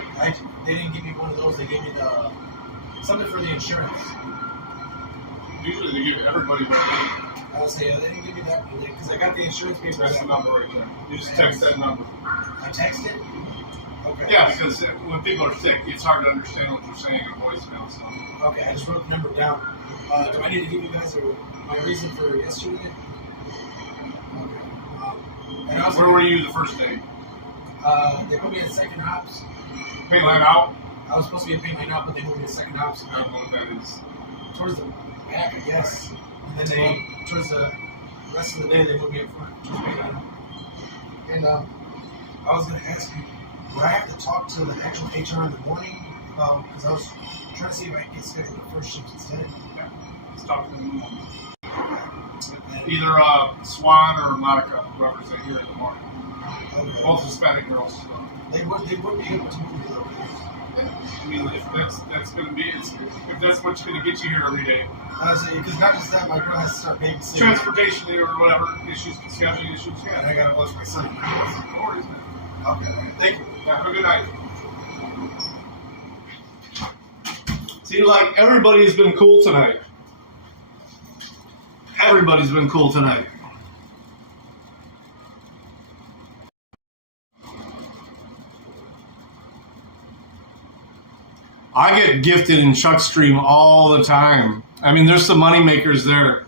They didn't give me one of those. They gave me something for the insurance. Usually they give everybody one. I would say, they didn't give me that one because I got the insurance papers. That's the number right there. You just text that number. I text it? Okay. Yeah, because when people are sick, it's hard to understand what you're saying in voicemail. So. Okay, I just wrote the number down. Do I need to give you guys my reason for yesterday? Okay. And Where were you the first day? They put me in second ops. Pay line out? I was supposed to be in pay line out, but they moved me to second ops. I don't know what that is. Towards the back, I guess. And then towards the rest of the day, they moved me in front. Towards pay line out. And I was going to ask you, would I have to talk to the actual HR in the morning? Because I was trying to see if I can get scheduled the first shift instead. Yeah. Let's talk to them in the morning. Either Swan or Monica represent here in the morning. Okay. Both Hispanic girls. So. They would be able to move me though. I mean, if that's going to be, if that's what's going to get you here every day. Because not just that, my girl has to start babysitting. Transportation or whatever issues, scheduling issues. Yeah, and I got to watch my son. No worries, man. Okay, thank you. Yeah, have a good night. See, like, everybody's been cool tonight. Everybody's been cool tonight. I get gifted in Chuck's stream all the time. I mean, there's some money makers there.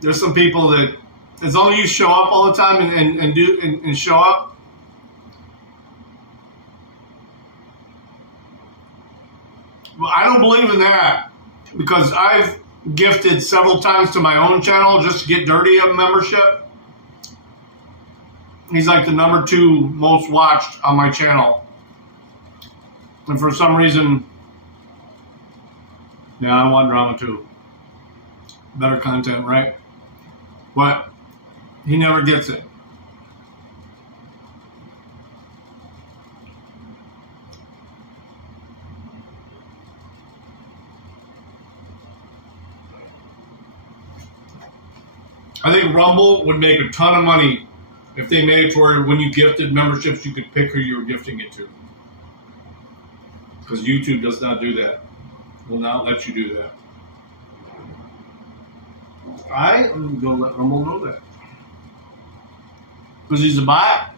There's some people that, as long as you show up all the time and show up. Well, I don't believe in that because I've gifted several times to my own channel just to get dirty of membership. He's like the number 2 most watched on my channel. And for some reason, yeah, I want drama too. Better content, right? But he never gets it. I think Rumble would make a ton of money if they made it to where when you gifted memberships, you could pick who you were gifting it to. Because YouTube does not do that. Will not let you do that. I am going to let Rumble know that. Because he's a bot.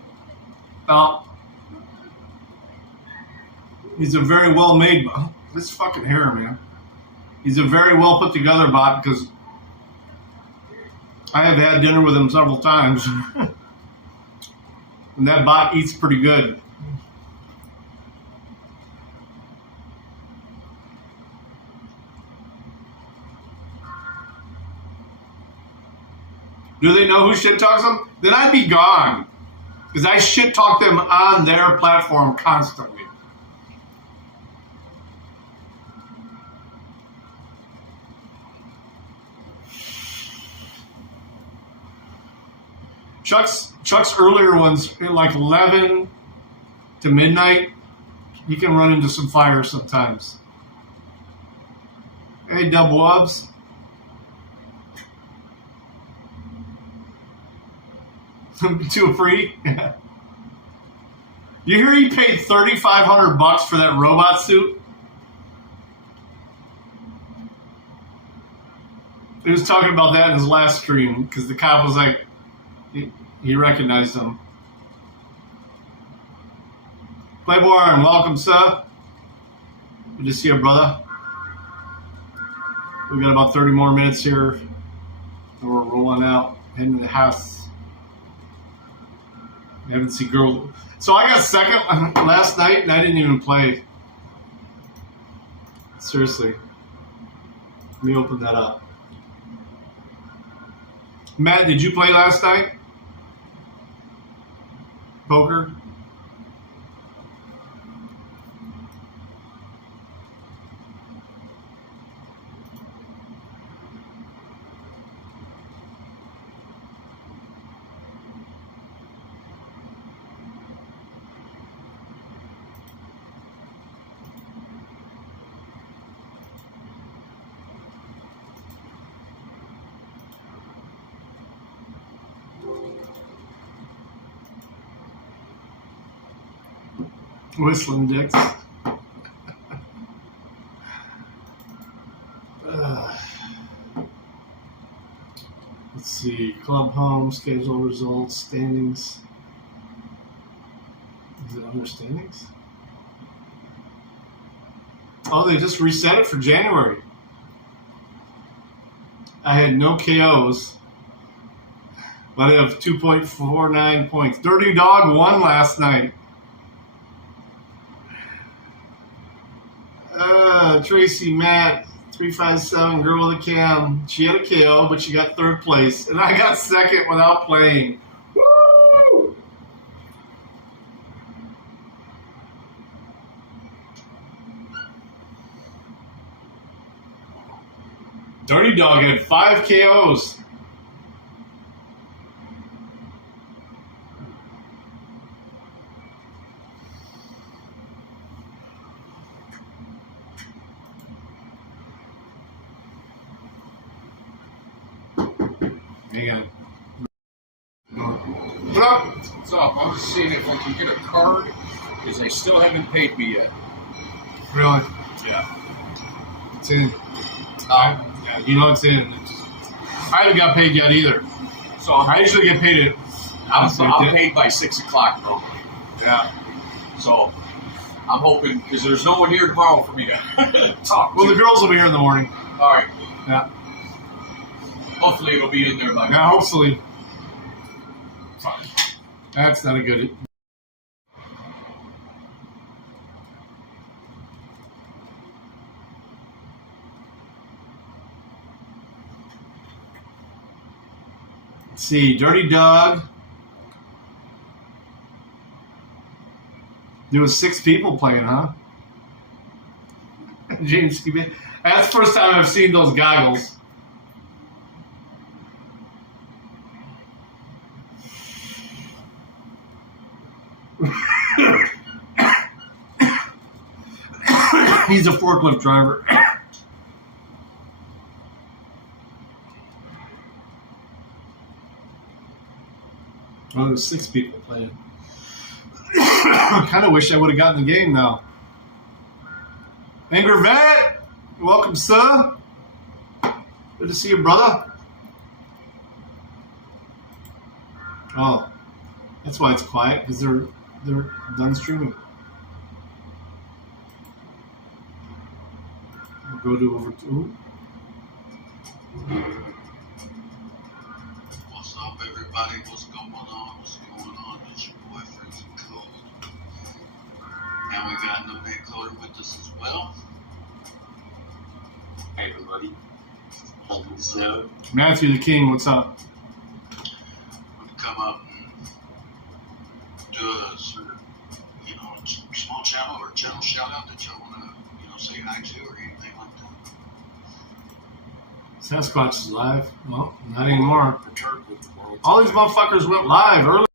He's a very well made bot. This fucking hair, man. He's a very well put together bot because I have had dinner with him several times. And that bot eats pretty good. Do they know who shit talks them? Then I'd be gone. Because I shit talk them on their platform constantly. Chuck's earlier ones, like 11 to midnight, you can run into some fire sometimes. Hey, Dub Wubs. Too free? You hear he paid $3,500 for that robot suit? He was talking about that in his last stream because the cop was like, he recognized him. Playborn, welcome, sir. Good to see you, brother. We got about 30 more minutes here. And we're rolling out, heading to the house. I haven't seen girls. So I got second last night, and I didn't even play. Seriously. Let me open that up. Matt, did you play last night? Poker? Whistling dicks. Let's see. Club home, schedule results, standings. Is it under standings? Oh, they just reset it for January. I had no KOs, but I have 2.49 points. Dirty Dog won last night. Tracy, Matt, 357, girl with a cam. She had a KO, but she got third place. And I got second without playing. Woo! Dirty Dog had 5 KOs. Hang on. What up? What's up? I was seeing if I can get a card, because they still haven't paid me yet. Really? Yeah. It's in. Yeah, you know it's in. I haven't got paid yet either. So I usually get paid at. I'm paid by 6 o'clock normally. Yeah. So I'm hoping, because there's no one here tomorrow for me to talk Well, to. the girls will be here in the morning. All right. Yeah. Hopefully it'll be in there by Yeah, hopefully. Fine. That's not a good. Let's see, Dirty Dog There was 6 people playing, huh? James, that's the first time I've seen those goggles. He's a forklift driver. Oh, there's 6 people playing. I kind of wish I would have gotten the game now. Angry Vet, welcome, sir. Good to see you, brother. Oh, that's why it's quiet, because they're done streaming. We'll go to over to. What's up, everybody? What's going on? What's going on? It's your boy Freezing Cold. And we got no big coder with us as well. Hey, everybody. Welcome to the Matthew the King, what's up? come up and do a sort of, small channel or channel shout out that y'all want to, say hi to or anything like that. Sasquatch is live. Well, not anymore. All these motherfuckers went live early.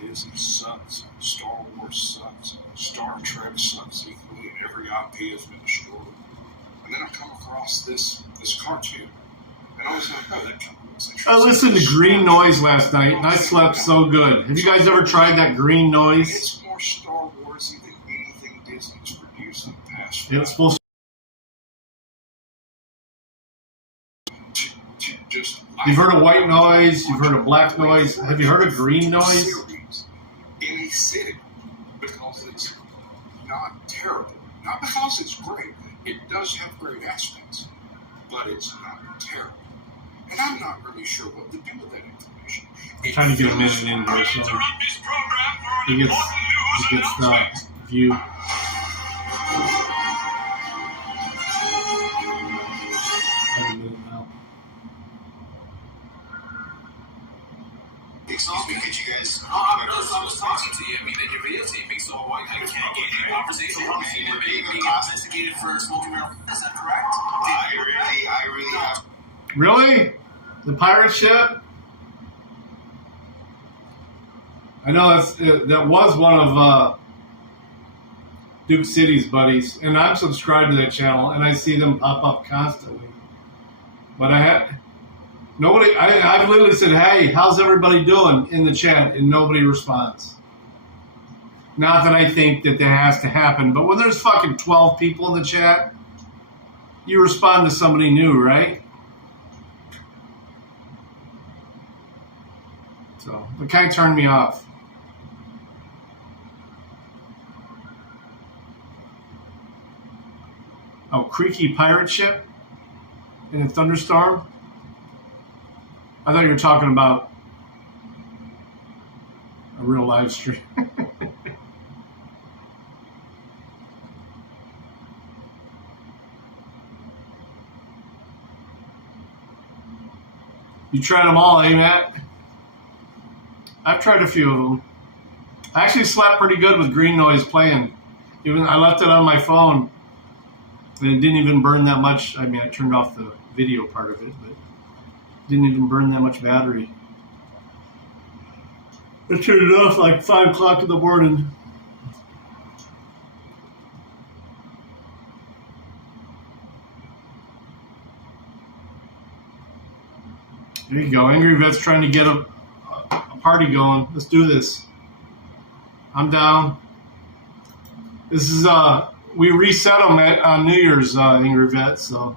Disney sucks. Star Wars sucks. Star Trek sucks equally. Every IP has been destroyed. And then I come across this cartoon, and I was like, oh, that kind of looks interesting. I listened to Green Noise last night, and I slept so good. Have you guys ever tried that Green Noise? It's more Star Warsy than anything Disney's produced in the past. It's supposed to just. You've heard of white noise, you've heard of black noise. Have you heard of green noise? In a city, because it's not terrible. Not because it's great. It does have great aspects, but it's not terrible. And I'm not really sure what to do with that information. I'm trying to get a minute in here, so he gets the view. Excuse me, could you guys... I was talking to you. I mean, you're videotaping, so why can't get any conversation? You're being investigated for smoking marijuana. Is that correct? I really have... Really? The pirate ship? I know that was one of Duke City's buddies, and I'm subscribed to that channel, and I see them pop up constantly. But I've literally said, hey, how's everybody doing in the chat, and nobody responds. Not that I think that has to happen, but when there's fucking 12 people in the chat, you respond to somebody new, right? So it kind of turned me off. Oh, creaky pirate ship in a thunderstorm? I thought you were talking about a real live stream. You tried them all, eh, Matt? I've tried a few of them. I actually slept pretty good with green noise playing. I left it on my phone, and it didn't even burn that much. I mean, I turned off the video part of it, but didn't even burn that much battery. I turned it off like 5 o'clock in the morning. There you go. Angry Vet's trying to get a party going. Let's do this. I'm down. This is, we reset them on New Year's, Angry Vet, so.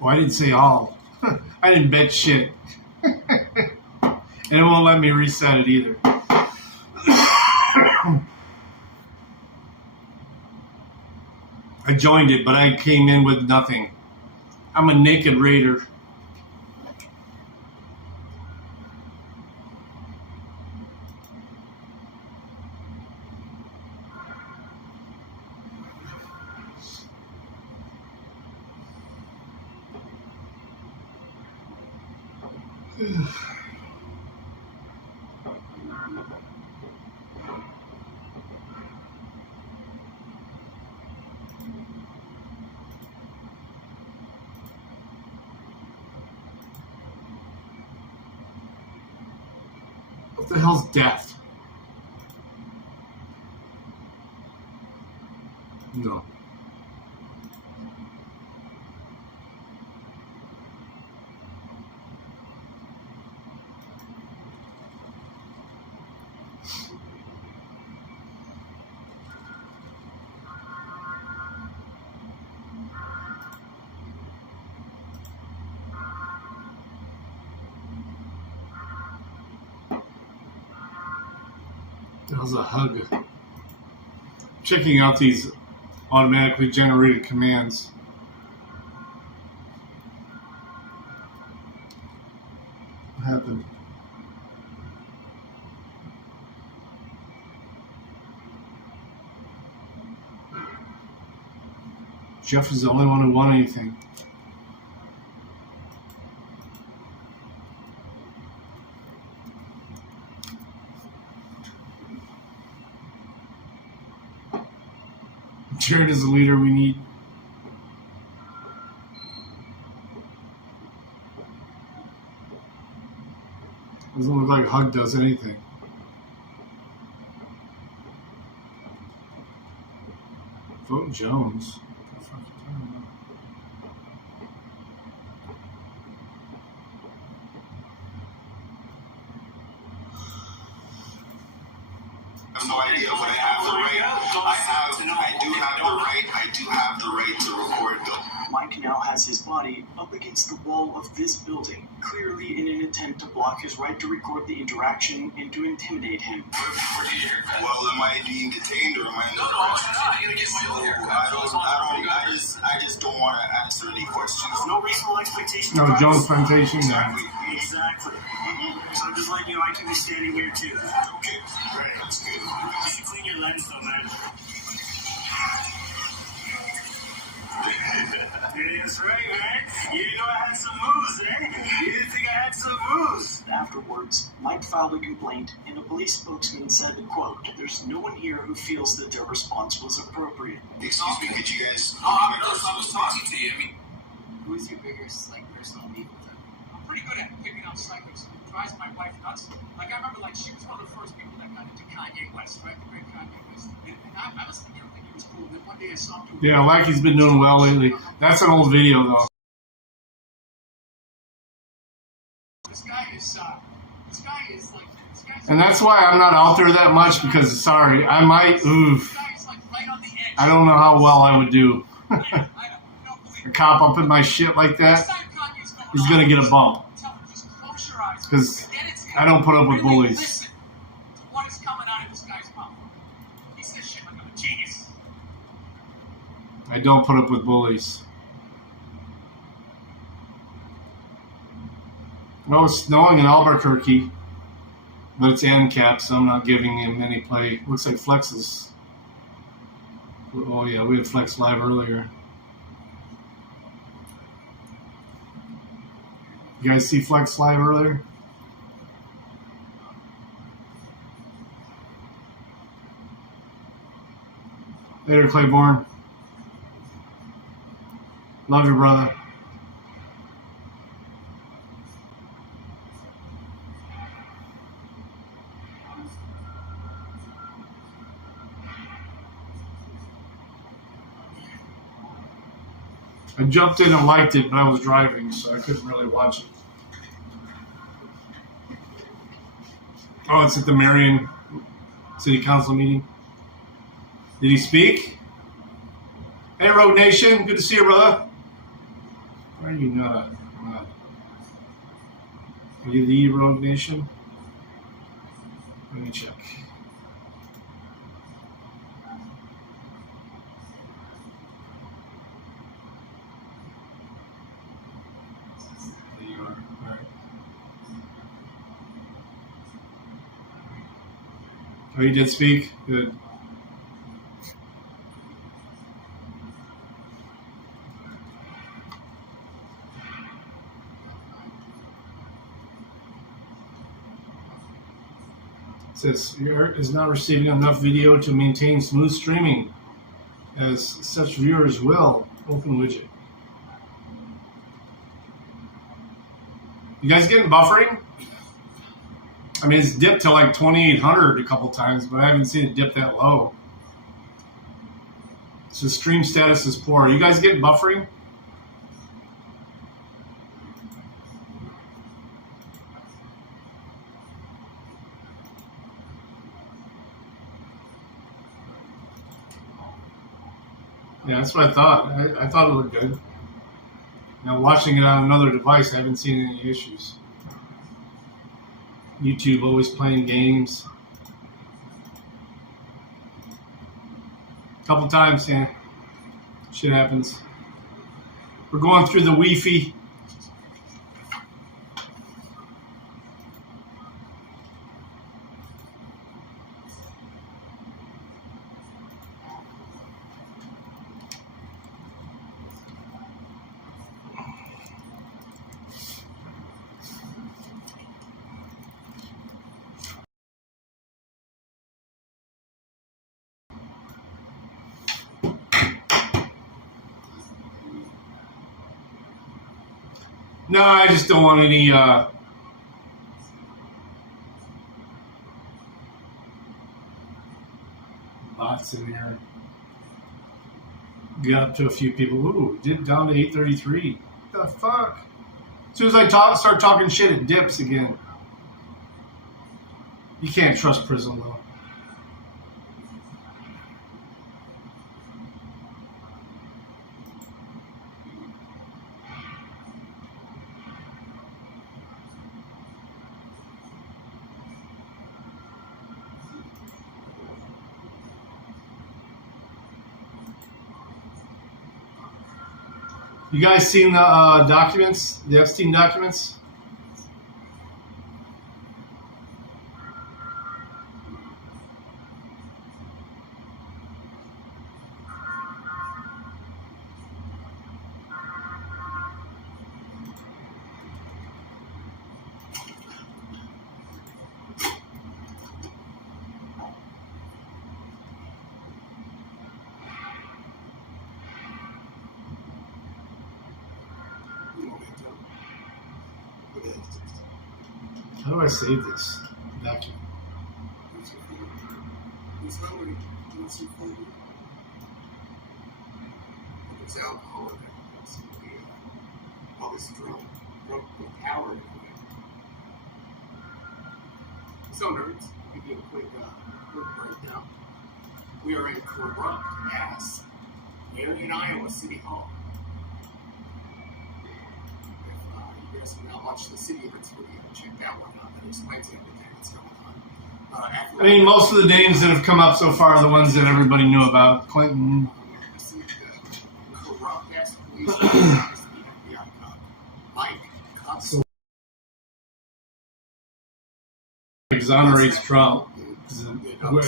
Well, I didn't say all. I didn't bet shit. And it won't let me reset it either. I joined it, but I came in with nothing. I'm a naked raider. What the hell's death? No. That was a hug. Checking out these automatically generated commands. What happened? Jeff is the only one who won anything. Jared is the leader we need. Doesn't look like Hug does anything. Vote Jones. I have no idea, but I have the right. I do have the right to record though. Mike now has his body up against the wall of this building, clearly in an attempt to block his right to record the interaction and to intimidate him. Well, am I being detained or am I? No, I'm gonna get my own haircut. I just don't want to answer any questions. No reasonable expectation. No, Jones Plantation. Exactly. So I'm just letting you know I can be standing here too. Okay, great, that's good. You should clean your lens though, man. That's right, man. You know I had some moves, eh? You didn't think I had some moves? Afterwards, Mike filed a complaint, and a police spokesman said, quote, "There's no one here who feels that their response was appropriate." Excuse me, could you guys? I was talking to you. I mean, Who's your biggest personal beef with him? I'm pretty good at picking out psychos. It drives my wife nuts. Like, I remember, she was one of the first people that got into Kanye West, right? The great Kanye West. And I was thinking he was cool. Then one day I saw him do Yeah, like he's been doing well lately. That's an old video though. This guy is And that's why I'm not out there that much because, sorry, I might, I don't know how well I would do. A cop up in my shit like that, he's going to get a bump. Because I don't put up with bullies. what is coming out of this guy's mouth. He says shit like I'm a genius. I don't put up with bullies. Well, it's snowing in Albuquerque, but it's ANCAP, so I'm not giving him any play. Looks like Flex is... Oh yeah, we had Flex live earlier. You guys see Flex live earlier? Later, Claiborne. Love you, brother. I jumped in and liked it, but I was driving, so I couldn't really watch it. Oh, it's at the Marion City Council meeting. Did he speak? Hey, Rogue Nation. Good to see you, brother. Why are you not? Are you the Rogue Nation? Let me check. There you are. All right. Oh, you did speak? Good. says your is not receiving enough video to maintain smooth streaming, as such viewers will. Open widget. You guys getting buffering? I mean, it's dipped to like 2,800 a couple times, but I haven't seen it dip that low. So stream status is poor. You guys getting buffering? Yeah, that's what I thought. I thought it looked good. Now, watching it on another device, I haven't seen any issues. YouTube always playing games. A couple times, yeah. Shit happens. We're going through the Wi-Fi. No, I just don't want any bots in here. Got up to a few people. Ooh, dipped down to 833. What the fuck? As soon as I start talking shit, it dips again. You can't trust Prism though. You guys seen the documents, the Epstein documents? How do I save this document? There's alcohol in there. All this drug power in it. So, nerds, give you a quick breakdown. We are in corrupt ass Marion, Iowa City Hall. If you guys have not watched the City Limits video, check that one out. That explains everything that's going on. I mean, most of the names that have come up so far are the ones that everybody knew about. Clinton. Corrupt ass police So exonerates Trump.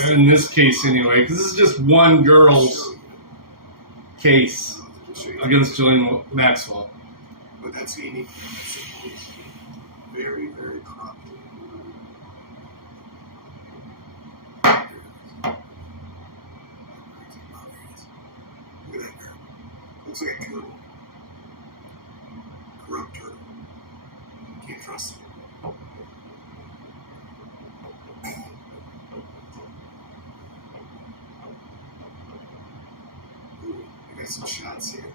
In this case, anyway, because this is just one girl's case against Ghislaine Maxwell. But that's unique. Very, very corrupt. Look at that girl. Looks like a turtle. Corrupt turtle. Can't trust her. I got some shots here.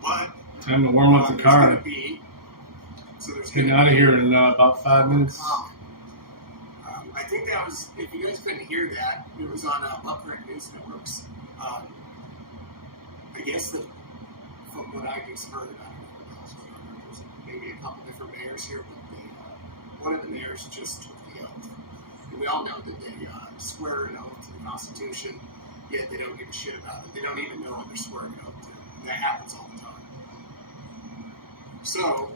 But Time to warm up the car. there's Getting out of here in about 5 minutes. I think that was, if you guys couldn't hear that, it was on Upcurrent News Networks. I guess from what I just heard, I don't know, there's maybe a couple different mayors here, but one of the mayors just took the oath. And we all know that they swear an oath to the Constitution, yet they don't give a shit about it. They don't even know what they're swearing an oath to. And that happens all the time. So,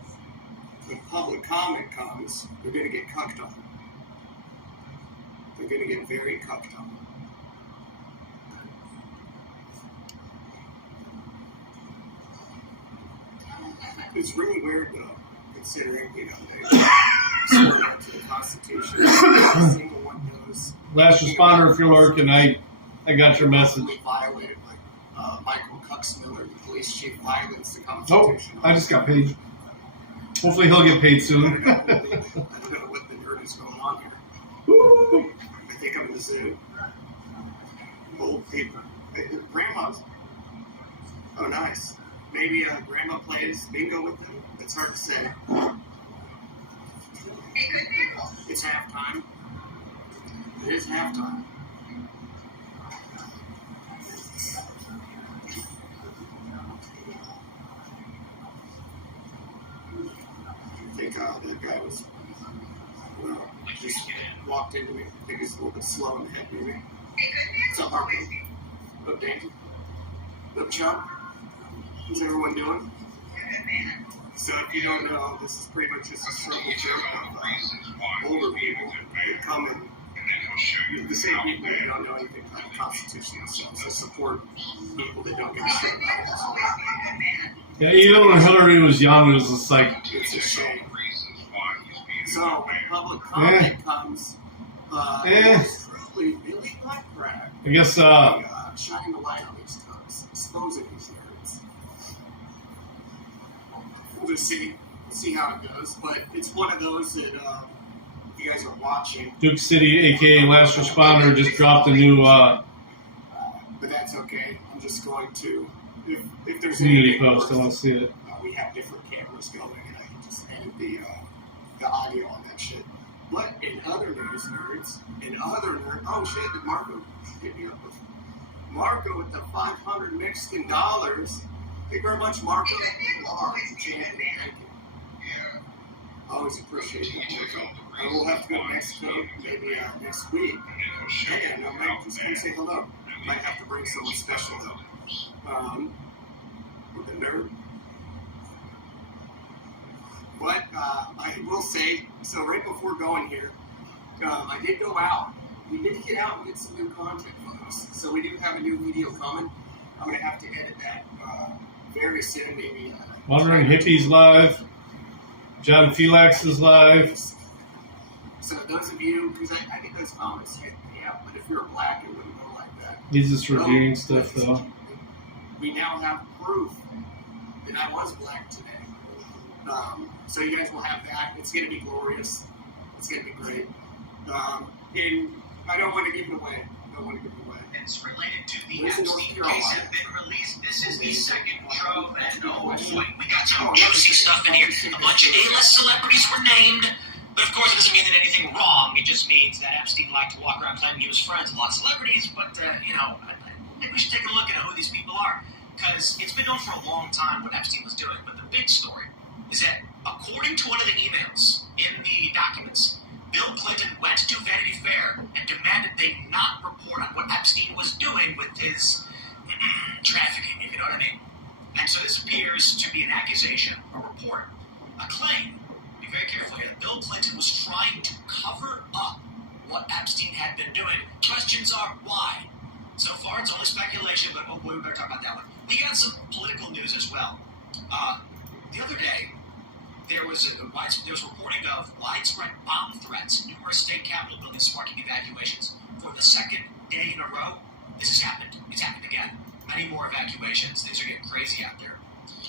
when public comment comes, they're going to get cucked on. They're going to get very cucked on. It's really weird, though, considering, you know, sworn to the Constitution. Every single one knows. Last responder, if you're lurking, I got your message. Violated, like Michael Cuxmiller, the police chief, violates the Oh, Constitution. I just got paid. Hopefully he'll get paid soon. I don't know what the nerd is going on here. Woo! I think I'm in the zoo. Old paper. Grandma's. Oh, nice. Maybe Grandma plays bingo with them. It's hard to say. It's halftime. It is halftime. I think that guy was, just walked into me. I think he's a little bit slow in the head, maybe. What's up, Marco? What up, Danger? What up, Chump? How's everyone doing? So if you don't know, this is pretty much just a circle joke of older people that come and the same people that don't know anything about the Constitution themselves, so support people that don't give a shit about it. Yeah, even when Hillary was young, it was just like... It's a shame. So when public comment comes, it's truly Billy Blackcrack. I guess, shining the light on these cups, exposing these nerds. We'll just see how it goes, but it's one of those that, if you guys are watching... Duke City, a.k.a. Last Responder, just dropped a new... but that's okay. I'm just going to... If there's community anything post, I want to see it. We have different cameras going, and I can just edit the audio on that shit. But in other news, nerds, oh shit, did Marco hit me up with Marco with the 500 Mexican dollars. Thank you very much, Marco. Always a champion. Thank you. Always appreciate that, Marco. I will have to go to Mexico maybe next week. And I might just come say hello. Might have to bring someone special though. With the nerd. But I will say, so right before going here, I did go out. We did get out and get some new content from us. So we do have a new video coming. I'm going to have to edit that very soon, maybe. Wandering Hippies live. John Felix is live. So those of you, because I get those comments hit me out, but if you're black, it wouldn't go like that. He's just reviewing stuff, though. We now have proof that I was black today. So you guys will have that. It's going to be glorious. It's going to be great. And I don't want to give it away. It's related to the Epstein case have been released. This is the second trove, and oh boy, we got some juicy stuff in here. A bunch of A-list celebrities were named, but of course it doesn't mean that anything wrong. It just means that Epstein liked to walk around claiming he was friends with a lot of celebrities, but, I think we should take a look at who these people are, because it's been known for a long time what Epstein was doing, but the big story is that, according to one of the emails in the documents, Bill Clinton went to Vanity Fair and demanded they not report on what Epstein was doing with his trafficking, if you know what I mean. And so this appears to be an accusation, a report, a claim, be very careful here, that Bill Clinton was trying to cover up what Epstein had been doing. Questions are why? So far it's only speculation, but oh boy, we better talk about that one. We got some political news as well. The other day, there was reporting of widespread bomb threats, numerous state capitol buildings sparking evacuations. For the second day in a row, this has happened. It's happened again. Many more evacuations. Things are getting crazy out there.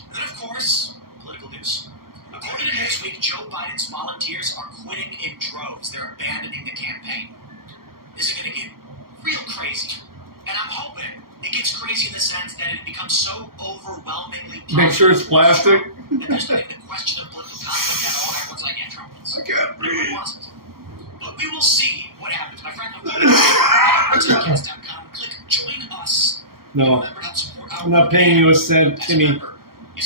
And then, of course, political news. According to Newsweek, Joe Biden's volunteers are quitting in droves. They're abandoning the campaign. This is going to get real crazy. And I'm hoping it gets crazy in the sense that it becomes so overwhelmingly Make sure it's plastic. that there's not even a question of political conflict at all. Everyone's like, yeah, Trump wins. I can't breathe. But we will see what happens. My friend, click join us. No. I'm not paying you a cent, Timmy.